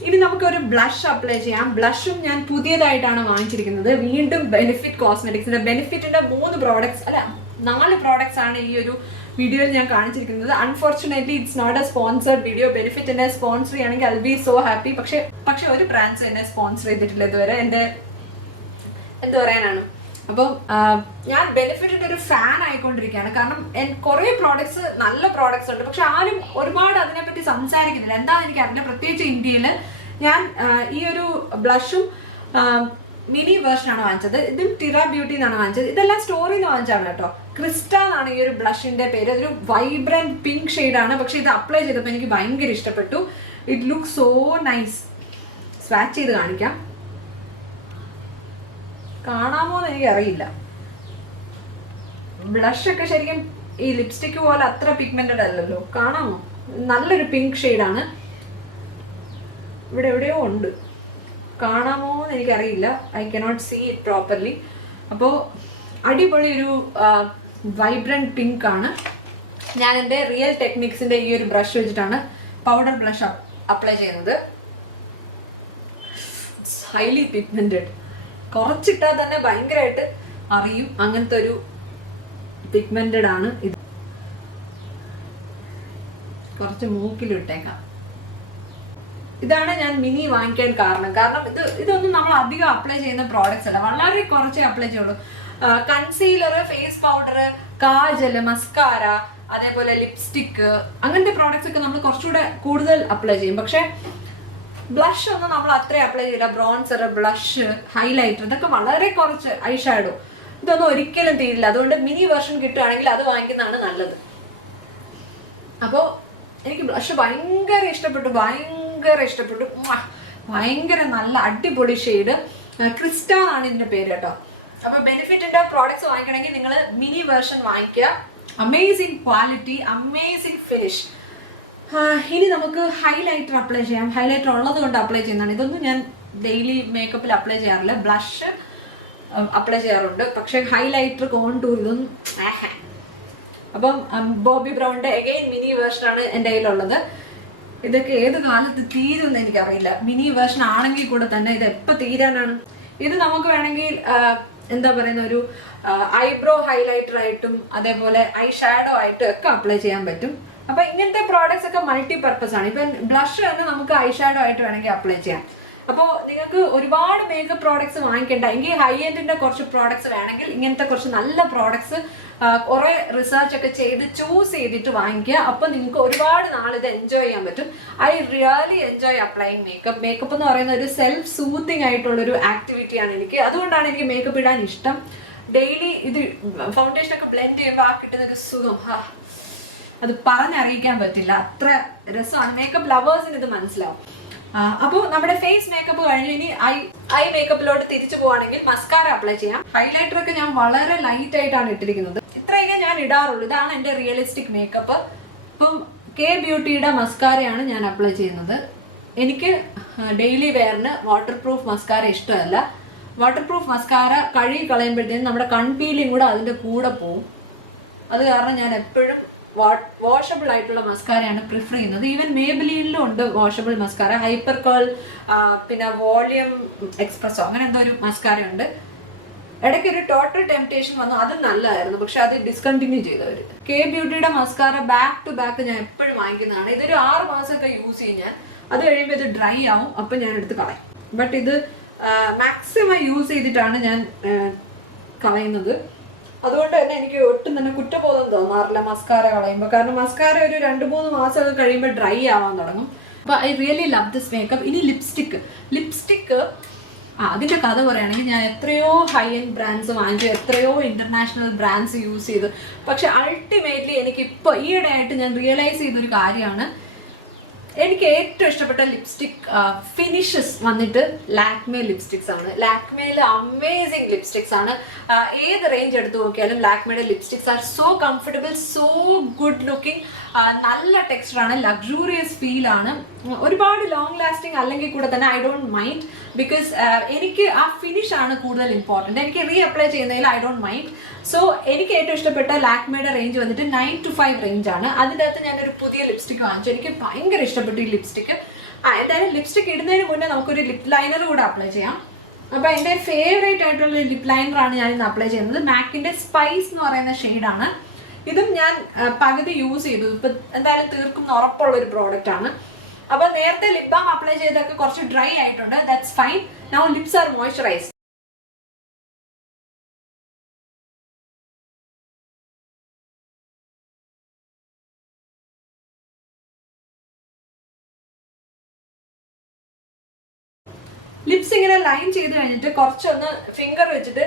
ഇനി നമുക്കൊരു ബ്ലഷ് അപ്ലൈ ചെയ്യാം. ബ്ലഷും ഞാൻ പുതിയതായിട്ടാണ് വാങ്ങിച്ചിരിക്കുന്നത്, വീണ്ടും ബെനിഫിറ്റ് കോസ്മെറ്റിക്സിന്റെ. ബെനിഫിറ്റിന്റെ 4 പ്രോഡക്ട്സ് ആണ് ഈ ഒരു വീഡിയോയിൽ ഞാൻ കാണിച്ചിരിക്കുന്നത്. Unfortunately it's not a sponsored video. Benefit എന്നെ സ്പോൺസർ ചെയ്യുകയാണെങ്കിൽ ഐ ബി സോ ഹാപ്പി. പക്ഷെ ഒരു ബ്രാൻഡ്സ് എന്നെ സ്പോൺസർ ചെയ്തിട്ടില്ല ഇതുവരെ. എൻ്റെ എന്ത് പറയാനാണ്. അപ്പം ഞാൻ ബെനിഫിറ്റിന്റെ ഒരു ഫാൻ ആയിക്കൊണ്ടിരിക്കുകയാണ്. കാരണം കുറേ പ്രോഡക്ട്സ് നല്ല പ്രോഡക്ട്സ് ഉണ്ട്, പക്ഷെ ആരും ഒരുപാട് അതിനെപ്പറ്റി സംസാരിക്കുന്നില്ല. എന്താണെന്ന് എനിക്കറിയില്ല. പ്രത്യേകിച്ച് ഇന്ത്യയിൽ ഞാൻ ഈ ഒരു ബ്ലഷും മിനി വേർഷനാണ് വാങ്ങിച്ചത്. ഇതും ടിറ ബ്യൂട്ടി എന്നാണ് വാങ്ങിച്ചത്. ഇതെല്ലാം സ്റ്റോറിൽ നിന്ന് വാങ്ങിച്ചാണ് കേട്ടോ. ക്രിസ്റ്റ എന്നാണ് ഈ ഒരു ബ്ലഷിന്റെ പേര്. അതൊരു വൈബ്രന്റ് പിങ്ക് ഷെയ്ഡാണ്. പക്ഷെ ഇത് അപ്ലൈ ചെയ്തപ്പോൾ എനിക്ക് ഭയങ്കര ഇഷ്ടപ്പെട്ടു. It look so nice. Swatch ചെയ്ത് കാണിക്കാം. കാണാമോ എന്ന് എനിക്ക് അറിയില്ല. ബ്ലഷ് ഒക്കെ ശരിക്കും ഈ ലിപ്സ്റ്റിക് പോലെ അത്ര പിഗ്മെന്റഡ് അല്ലല്ലോ. കാണാമോ? നല്ലൊരു പിങ്ക് ഷെയ്ഡാണ്. ഇവിടെ എവിടെയോ ഉണ്ട്, കാണാമോ എന്ന് എനിക്കറിയില്ല. I cannot see it properly. അപ്പോൾ അടിപൊളി ഒരു വൈബ്രന്റ് പിങ്ക് ആണ്. ഞാൻ എൻ്റെ റിയൽ ടെക്നിക്സിന്റെ ഈ ഒരു ബ്രഷ് വെച്ചിട്ടാണ് പൗഡർ ബ്ലഷ് അപ്ലൈ ചെയ്യുന്നത്. It's highly pigmented. കുറച്ചിട്ടാൽ തന്നെ ഭയങ്കരമായിട്ട് അറിയും. അങ്ങനത്തെ ഒരു പിഗ്മെന്റഡ് ആണ് ഇത്. കുറച്ച് മൂക്കിലിട്ടേക്കാം. ഇതാണ് ഞാൻ മിനി വാങ്ങിക്കാൻ കാരണം ഇതൊന്നും നമ്മൾ അധികം അപ്ലൈ ചെയ്യുന്ന പ്രോഡക്ട്സ് അല്ല. വളരെ കുറച്ചേ അപ്ലൈ ചെയ്യുള്ളൂ. Concealer, face powder, kajal, mascara, അതേപോലെ ലിപ്സ്റ്റിക്ക്, അങ്ങനത്തെ പ്രോഡക്ട്സ് ഒക്കെ നമ്മൾ കുറച്ചുകൂടെ കൂടുതൽ അപ്ലൈ ചെയ്യും. പക്ഷെ ബ്ലഷ് ഒന്നും നമ്മൾ അത്രയും അപ്ലൈ ചെയ്യില്ല. ബ്രോൺസർ, ബ്ലഷ്, ഹൈലൈറ്റർ, ഇതൊക്കെ വളരെ കുറച്ച്. ഐഷാഡോ ഇതൊന്നും ഒരിക്കലും തീരില്ല. അതുകൊണ്ട് മിനി വേർഷൻ കിട്ടുകയാണെങ്കിൽ അത് വാങ്ങിക്കുന്നതാണ് നല്ലത്. അപ്പോൾ എനിക്ക് ബ്ലഷ് ഭയങ്കര ഇഷ്ടപ്പെട്ടു. ഭയങ്കര നല്ല അടിപൊളി ഷെയ്ഡ്. ക്രിസ്റ്റ ആണ് ഇതിന്റെ പേര് കേട്ടോ. അപ്പൊ ബെനിഫിറ്റിന്റെ പ്രോഡക്ട്സ് വാങ്ങിക്കണമെങ്കിൽ നിങ്ങൾ മിനി വേർഷൻ വാങ്ങിക്കുക. Amazing quality, amazing finish. ഇനി നമുക്ക് ഹൈലൈറ്റർ അപ്ലൈ ചെയ്യാം. ഹൈലൈറ്റർ ഉള്ളത് കൊണ്ട് അപ്ലൈ ചെയ്യുന്നതാണ്. ഇതൊന്നും ഞാൻ ഡെയിലി മേക്കപ്പിൽ അപ്ലൈ ചെയ്യാറില്ല. ബ്ലഷ് അപ്ലൈ ചെയ്യാറുണ്ട്, പക്ഷെ ഹൈലൈറ്റർ, കോണ്ടൂർ ഇതൊന്നും. അപ്പം ബോബി ബ്രൗണിന്റെ അഗൈൻ മിനി വേർഷനാണ് എൻ്റെ കയ്യിലുള്ളത്. ഇതൊക്കെ ഏത് കാലത്ത് തീരുമെന്ന് എനിക്കറിയില്ല. മിനി വേർഷൻ ആണെങ്കിൽ കൂടെ തന്നെ ഇത് എപ്പോൾ തീരാനാണ്. ഇത് നമുക്ക് വേണമെങ്കിൽ എന്താ പറയുന്ന ഒരു ഐബ്രോ ഹൈലൈറ്റർ ആയിട്ടും അതേപോലെ ഐ ഷാഡോ ആയിട്ടും ഒക്കെ അപ്ലൈ ചെയ്യാൻ പറ്റും. അപ്പൊ ഇങ്ങനത്തെ പ്രോഡക്ട്സ് ഒക്കെ മൾട്ടി പർപ്പസ് ആണ്. ഇപ്പൊ ബ്ലഷ് തന്നെ നമുക്ക് ഐ ഷാഡോ ആയിട്ട് വേണമെങ്കിൽ അപ്ലൈ ചെയ്യാം. അപ്പോൾ നിങ്ങൾക്ക് ഒരുപാട് മേക്കപ്പ് പ്രോഡക്ട്സ് വാങ്ങിക്കേണ്ട എങ്കിൽ ഹൈ എൻഡിന്റെ കുറച്ച് പ്രോഡക്ട്സ് വേണമെങ്കിൽ ഇങ്ങനത്തെ കുറച്ച് നല്ല പ്രോഡക്ട്സ് കുറെ റിസർച്ച് ഒക്കെ ചെയ്ത് ചൂസ് ചെയ്തിട്ട് വാങ്ങിക്കുക. അപ്പൊ നിങ്ങൾക്ക് ഒരുപാട് നാൾ ഇത് എൻജോയ് ചെയ്യാൻ പറ്റും. I really enjoy applying makeup. Makeup എന്ന് പറയുന്ന ഒരു സെൽഫ് സൂത്തിങ് ആയിട്ടുള്ളൊരു ആക്ടിവിറ്റിയാണ് എനിക്ക്. അതുകൊണ്ടാണ് എനിക്ക് മേക്കപ്പ് ഇടാൻ ഇഷ്ടം. ഡെയിലി ഇത് ഫൗണ്ടേഷൻ ഒക്കെ ബ്ലെൻഡ് ചെയ്യുമ്പോൾ ആ കിട്ടുന്ന ഒരു സുഖം അത് പറഞ്ഞറിയിക്കാൻ പറ്റില്ല. അത്ര രസമാണ്. മേക്കപ്പ് ലവേഴ്സിന് ഇത് മനസ്സിലാവും. അപ്പോൾ നമ്മുടെ ഫേസ് മേക്കപ്പ് കഴിഞ്ഞ് ഇനി ഐ മേക്കപ്പിലോട്ട് തിരിച്ചു പോവാണെങ്കിൽ മസ്കാര അപ്ലൈ ചെയ്യാം. ഹൈലൈറ്റർ ഒക്കെ ഞാൻ വളരെ ലൈറ്റ് ആയിട്ടാണ് ഇട്ടിരിക്കുന്നത്. ഇത്രയൊക്കെ ഞാൻ ഇടാറുള്ളൂ. ഇതാണ് എൻ്റെ റിയലിസ്റ്റിക് മേക്കപ്പ്. ഇപ്പം കെ ബ്യൂട്ടിയുടെ മസ്കാരയാണ് ഞാൻ അപ്ലൈ ചെയ്യുന്നത്. എനിക്ക് ഡെയിലി വെയറിന് വാട്ടർ പ്രൂഫ് മസ്കാര ഇഷ്ടമല്ല. വാട്ടർ പ്രൂഫ് മസ്കാര കഴുകി കളയുമ്പോഴത്തേനും നമ്മുടെ കൺപീലിംഗ് കൂടെ അതിൻ്റെ കൂടെ പോവും. അത് കാരണം ഞാൻ എപ്പോഴും വാഷബിൾ ആയിട്ടുള്ള മസ്കാരയാണ് പ്രിഫർ ചെയ്യുന്നത്. ഈവൻ മേബിലിനിലും ഉണ്ട് വാഷബിൾ മസ്കാര, ഹൈപ്പർ കേൾ, പിന്നെ വോളിയം എക്സ്പ്രസോ അങ്ങനെ എന്തോ ഒരു മസ്കാര ഉണ്ട്. ഇടയ്ക്ക് ഒരു ടോട്ടൽ ടെംപ്റ്റേഷൻ വന്നു, അത് നല്ലതായിരുന്നു, പക്ഷെ അത് ഡിസ്കണ്ടിന്യൂ ചെയ്തവർ. കെ ബ്യൂട്ടിയുടെ മസ്കാര ബാക്ക് ടു ബാക്ക് ഞാൻ എപ്പോഴും വാങ്ങിക്കുന്നതാണ്. ഇതൊരു 6 മാസമൊക്കെ യൂസ് ചെയ്യും ഞാൻ. അത് കഴിയുമ്പോൾ ഇത് ഡ്രൈ ആവും, അപ്പം ഞാൻ എടുത്ത് കളയും. ബട്ട് ഇത് മാക്സിമം യൂസ് ചെയ്തിട്ടാണ് ഞാൻ കളയുന്നത്. അതുകൊണ്ട് തന്നെ എനിക്ക് ഒട്ടും തന്നെ കുറ്റബോധം തോന്നാറില്ല മസ്കാര കളയുമ്പോൾ. കാരണം മസ്കാര ഒരു 2-3 മാസമൊക്കെ കഴിയുമ്പോൾ ഡ്രൈ ആവാൻ തുടങ്ങും. അപ്പോൾ I really love this makeup. ഇനി ലിപ്സ്റ്റിക്ക് അതിൻ്റെ കഥ പറയുകയാണെങ്കിൽ ഞാൻ എത്രയോ ഹൈ എൻഡ് ബ്രാൻഡ്സ് വാങ്ങിച്ചു, എത്രയോ ഇൻ്റർനാഷണൽ ബ്രാൻഡ്സ് യൂസ് ചെയ്തു. പക്ഷെ അൾട്ടിമേറ്റ്ലി എനിക്കിപ്പോൾ ഈയിടെ ആയിട്ട് ഞാൻ റിയലൈസ് ചെയ്തൊരു കാര്യമാണ്, എനിക്ക് ഏറ്റവും ഇഷ്ടപ്പെട്ട ലിപ്സ്റ്റിക് ഫിനിഷസ് വന്നിട്ട് ലാക്മേ ലിപ്സ്റ്റിക്സ് ആണ്. ലാക്മേയിൽ അമേസിങ് ലിപ്സ്റ്റിക്സ് ആണ്. ഏത് റേഞ്ച് എടുത്ത് നോക്കിയാലും ലാക്മേയുടെ lipsticks are so comfortable, so good looking, നല്ല ടെക്സ്ചറാണ്, ലക്ഷൂറിയസ് ഫീലാണ്. ഒരുപാട് ലോങ് ലാസ്റ്റിംഗ് അല്ലെങ്കിൽ കൂടെ തന്നെ ഐ ഡോണ്ട് മൈൻഡ്, ബിക്കോസ് എനിക്ക് ആ ഫിനിഷ് ആണ് കൂടുതൽ ഇമ്പോർട്ടൻറ്റ്. എനിക്ക് റീ അപ്ലൈ ചെയ്യുന്നതിൽ ഐ ഡോണ്ട് മൈൻഡ്. സോ എനിക്ക് ഏറ്റവും ഇഷ്ടപ്പെട്ട ലാക്മേയുടെ റേഞ്ച് വന്നിട്ട് 9 to 5 റേഞ്ചാണ്. അതിൻ്റെ അകത്ത് ഞാനൊരു പുതിയ ലിപ്സ്റ്റിക് വാങ്ങിച്ചു. എനിക്ക് ഭയങ്കര ഇഷ്ടപ്പെട്ടു ഈ ലിപ്സ്റ്റിക്ക്. എന്തായാലും ലിപ്സ്റ്റിക് ഇടുന്നതിന് മുന്നേ നമുക്കൊരു ലിപ് ലൈനർ കൂടെ അപ്ലൈ ചെയ്യാം. അപ്പോൾ എൻ്റെ ഫേവറേറ്റ് ആയിട്ടുള്ള ലിപ് ലൈനറാണ് ഞാൻ ഇന്ന് അപ്ലൈ ചെയ്യുന്നത്. മാക്കിൻ്റെ സ്പൈസ് എന്ന് പറയുന്ന ഷെയ്ഡാണ്. ഇതും ഞാൻ പകുതി യൂസ് ചെയ്തു. ഇപ്പം എന്തായാലും തീർക്കും ഉറപ്പുള്ള ഒരു പ്രോഡക്റ്റ് ആണ്. അപ്പോൾ നേരത്തെ ലിപ് ബാം അപ്ലൈ ചെയ്തൊക്കെ കുറച്ച് ഡ്രൈ ആയിട്ടുണ്ട്. That's fine. Now lips are moisturised. Lips ഇങ്ങനെ ലൈൻ ചെയ്ത് കഴിഞ്ഞിട്ട് കുറച്ചൊന്ന് ഫിംഗർ വെച്ചിട്ട്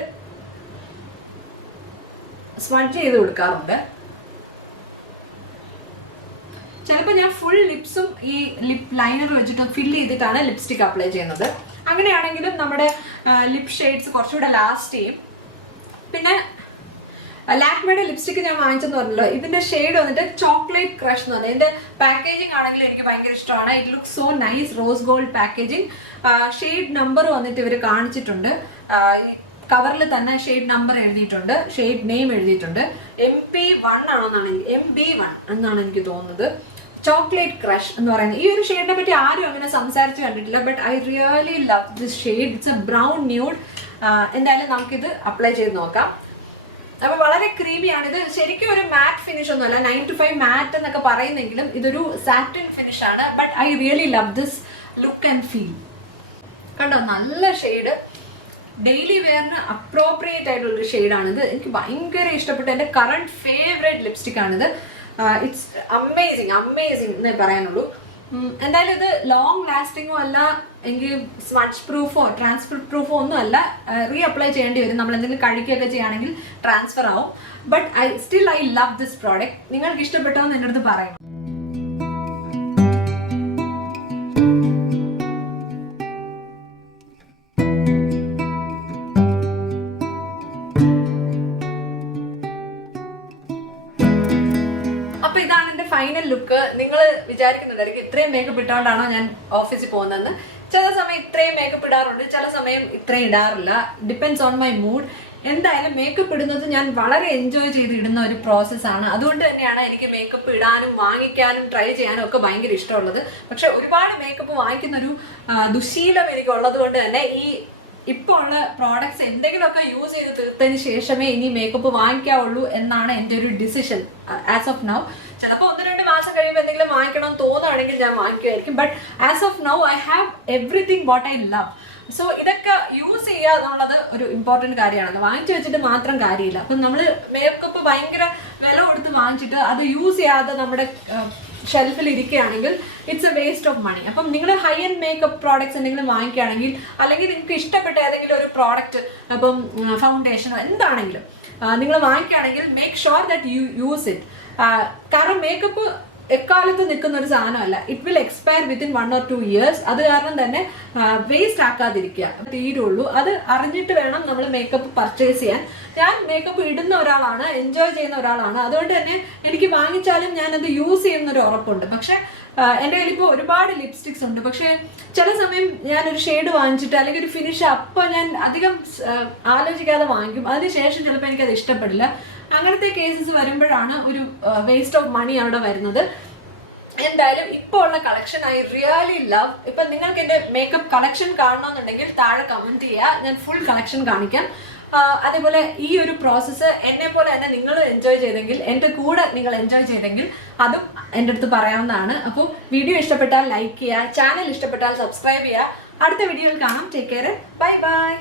സ്മഡ്ജ് ചെയ്ത് കൊടുക്കാറുണ്ട്. ചിലപ്പോൾ ഞാൻ ഫുൾ ലിപ്സും ഈ ലിപ് ലൈനർ വെച്ചിട്ട് ഫില്ല് ചെയ്തിട്ടാണ് ലിപ്സ്റ്റിക് അപ്ലൈ ചെയ്യുന്നത്. അങ്ങനെയാണെങ്കിലും നമ്മുടെ ലിപ് ഷെയ്ഡ്സ് കുറച്ചുകൂടെ ലാസ്റ്റ് ചെയ്യും. പിന്നെ ലാക്മേയുടെ ലിപ്സ്റ്റിക്ക് ഞാൻ വാങ്ങിച്ചെന്ന് പറഞ്ഞല്ലോ, ഇതിന്റെ ഷെയ്ഡ് വന്നിട്ട് ചോക്ലേറ്റ് ക്രഷ് എന്ന് പറഞ്ഞാൽ. ഇതിന്റെ പാക്കേജിങ് ആണെങ്കിലും എനിക്ക് ഭയങ്കര ഇഷ്ടമാണ്. It look so nice, rose gold packaging. Shade number വന്നിട്ട് ഇവർ കാണിച്ചിട്ടുണ്ട്. കവറിൽ തന്നെ ഷെയ്ഡ് നമ്പർ എഴുതിയിട്ടുണ്ട്, ഷെയ്ഡ് നെയിം എഴുതിയിട്ടുണ്ട്. MP1 ആണെന്നാണ്, MB1 എന്നാണ് എനിക്ക് തോന്നുന്നത്. ചോക്ലേറ്റ് ക്രഷ് എന്ന് പറയുന്നത് ഈ ഒരു ഷെയ്ഡിനെ പറ്റി ആരും അങ്ങനെ സംസാരിച്ച് കണ്ടിട്ടില്ല. But I really love this shade. It's A brown nude. എന്തായാലും നമുക്കിത് അപ്ലൈ ചെയ്ത് നോക്കാം. അപ്പോൾ വളരെ ക്രീമിയാണ്. ഇത് ശരിക്കും ഒരു മാറ്റ് ഫിനിഷ് ഒന്നുമല്ല, 9 to 5 മാറ്റ് എന്നൊക്കെ പറയുന്നെങ്കിലും ഇതൊരു സാറ്റിൻ ഫിനിഷ് ആണ്. But I really love this look and feel. കണ്ടോ, നല്ല ഷെയ്ഡ്, ഡെയിലി വെയറിന് അപ്രോപ്രിയേറ്റ് ആയിട്ടുള്ളൊരു ഷെയ്ഡാണിത്. എനിക്ക് ഭയങ്കര ഇഷ്ടപ്പെട്ടു. എൻ്റെ കറണ്ട് ഫേവറേറ്റ് ലിപ്സ്റ്റിക് ആണിത്. ഇറ്റ്സ് അമേസിങ് എന്നേ പറയാനുള്ളൂ. എന്തായാലും ഇത് ലോങ് ലാസ്റ്റിങ്ങോ അല്ല, എങ്കിൽ സ്മഡ്ജ് പ്രൂഫോ ട്രാൻസ്ഫർ പ്രൂഫോ ഒന്നും അല്ല. റീ അപ്ലൈ ചെയ്യേണ്ടി വരും. നമ്മൾ എന്തെങ്കിലും കഴിക്കുകയൊക്കെ ചെയ്യുകയാണെങ്കിൽ ട്രാൻസ്ഫർ ആവും. But I love this product. നിങ്ങൾക്ക് ഇഷ്ടപ്പെട്ടോ എന്ന് എൻ്റെ അടുത്ത് പറയണം. അപ്പൊ ഇതാണ് എന്റെ ഫൈനൽ ലുക്ക്. നിങ്ങൾ വിചാരിക്കുന്നുണ്ടായിരിക്കും ഇത്രയും മേക്കപ്പ് ഇട്ടുകൊണ്ടാണോ ഞാൻ ഓഫീസിൽ പോകുന്നതെന്ന്. ചില സമയം ഇത്രയും മേക്കപ്പ് ഇടാറുണ്ട്, ചില സമയം ഇത്രയും ഇടാറില്ല. Depends on my mood. എന്തായാലും മേക്കപ്പ് ഇടുന്നത് ഞാൻ വളരെ എൻജോയ് ചെയ്ത് ഇടുന്ന ഒരു പ്രോസസ്സാണ്. അതുകൊണ്ട് തന്നെയാണ് എനിക്ക് മേക്കപ്പ് ഇടാനും വാങ്ങിക്കാനും ട്രൈ ചെയ്യാനും ഒക്കെ ഭയങ്കര ഇഷ്ടമുള്ളത്. പക്ഷെ ഒരുപാട് മേക്കപ്പ് വാങ്ങിക്കുന്നൊരു ദുശീലം എനിക്കുള്ളത് കൊണ്ട് തന്നെ ഇപ്പോൾ ഉള്ള പ്രോഡക്ട്സ് എന്തെങ്കിലുമൊക്കെ യൂസ് ചെയ്ത് തീർത്തതിന് ശേഷമേ ഇനി മേക്കപ്പ് വാങ്ങിക്കാവുള്ളൂ എന്നാണ് എൻ്റെ ഒരു ഡിസിഷൻ ആസ് ഓഫ് നൗ. ചിലപ്പോൾ 1-2 മാസം കഴിയുമ്പോൾ എന്തെങ്കിലും വാങ്ങിക്കണം തോന്നുകയാണെങ്കിൽ ഞാൻ വാങ്ങിക്കുമായിരിക്കും. But as of now I have everything what I love. So ഇതൊക്കെ യൂസ് ചെയ്യുക എന്നുള്ളത് ഒരു ഇമ്പോർട്ടൻറ്റ് കാര്യമാണ്. വാങ്ങിച്ചു വെച്ചിട്ട് മാത്രം കാര്യമില്ല. അപ്പം നമ്മൾ മേക്കപ്പ് ഭയങ്കര വില കൊടുത്ത് വാങ്ങിച്ചിട്ട് അത് യൂസ് ചെയ്യാതെ നമ്മുടെ ഷെൽഫിൽ ഇരിക്കുകയാണെങ്കിൽ it's a waste of money. അപ്പം നിങ്ങൾ ഹൈ എൻഡ് മേക്കപ്പ് പ്രോഡക്ട്സ് എന്തെങ്കിലും വാങ്ങിക്കുകയാണെങ്കിൽ, അല്ലെങ്കിൽ നിങ്ങൾക്ക് ഇഷ്ടപ്പെട്ട ഏതെങ്കിലും ഒരു പ്രോഡക്റ്റ്, അപ്പം ഫൗണ്ടേഷനോ എന്താണെങ്കിലും നിങ്ങൾ വാങ്ങിക്കുകയാണെങ്കിൽ make sure that you use it. കാരണം മേക്കപ്പ് എക്കാലത്ത് നിൽക്കുന്ന ഒരു സാധനമല്ല. It will expire within 1 or 2 years. അത് കാരണം തന്നെ വേസ്റ്റ് ആക്കാതിരിക്കുക തീരുള്ളൂ. അത് അറിഞ്ഞിട്ട് വേണം നമ്മൾ മേക്കപ്പ് പർച്ചേസ് ചെയ്യാൻ. ഞാൻ മേക്കപ്പ് ഇടുന്ന ഒരാളാണ്, എൻജോയ് ചെയ്യുന്ന ഒരാളാണ്. അതുകൊണ്ട് തന്നെ എനിക്ക് വാങ്ങിച്ചാലും ഞാനത് യൂസ് ചെയ്യുന്നൊരു ഉറപ്പുണ്ട്. പക്ഷെ എൻ്റെ കയ്യിൽ ഇപ്പോൾ ഒരുപാട് ലിപ്സ്റ്റിക്സ് ഉണ്ട്. പക്ഷേ ചില സമയം ഞാനൊരു ഷെയ്ഡ് വാങ്ങിച്ചിട്ട് അല്ലെങ്കിൽ ഒരു ഫിനിഷ് അപ്പോൾ ഞാൻ അധികം ആലോചിക്കാതെ വാങ്ങിക്കും. അതിനുശേഷം ചിലപ്പോൾ എനിക്കത് ഇഷ്ടപ്പെടില്ല. അങ്ങനത്തെ കേസസ് വരുമ്പോഴാണ് ഒരു വേസ്റ്റ് ഓഫ് മണി അവിടെ വരുന്നത്. എന്തായാലും ഇപ്പോൾ ഉള്ള കളക്ഷൻ ഐ റിയലി ലവ്. ഇപ്പൊ നിങ്ങൾക്ക് എന്റെ മേക്കപ്പ് കളക്ഷൻ കാണണമെന്നുണ്ടെങ്കിൽ താഴെ കമന്റ് ചെയ്യുക, ഞാൻ ഫുൾ കളക്ഷൻ കാണിക്കാം. അതേപോലെ ഈ ഒരു പ്രോസസ്സ് എന്നെ പോലെ തന്നെ നിങ്ങൾ എൻജോയ് ചെയ്തെങ്കിൽ, എൻ്റെ കൂടെ നിങ്ങൾ എൻജോയ് ചെയ്തെങ്കിൽ അതും എൻ്റെ അടുത്ത് പറയാവുന്നതാണ്. അപ്പോൾ വീഡിയോ ഇഷ്ടപ്പെട്ടാൽ ലൈക്ക് ചെയ്യുക, ചാനൽ ഇഷ്ടപ്പെട്ടാൽ സബ്സ്ക്രൈബ് ചെയ്യുക. അടുത്ത വീഡിയോയിൽ കാണാം. Take care, bye bye.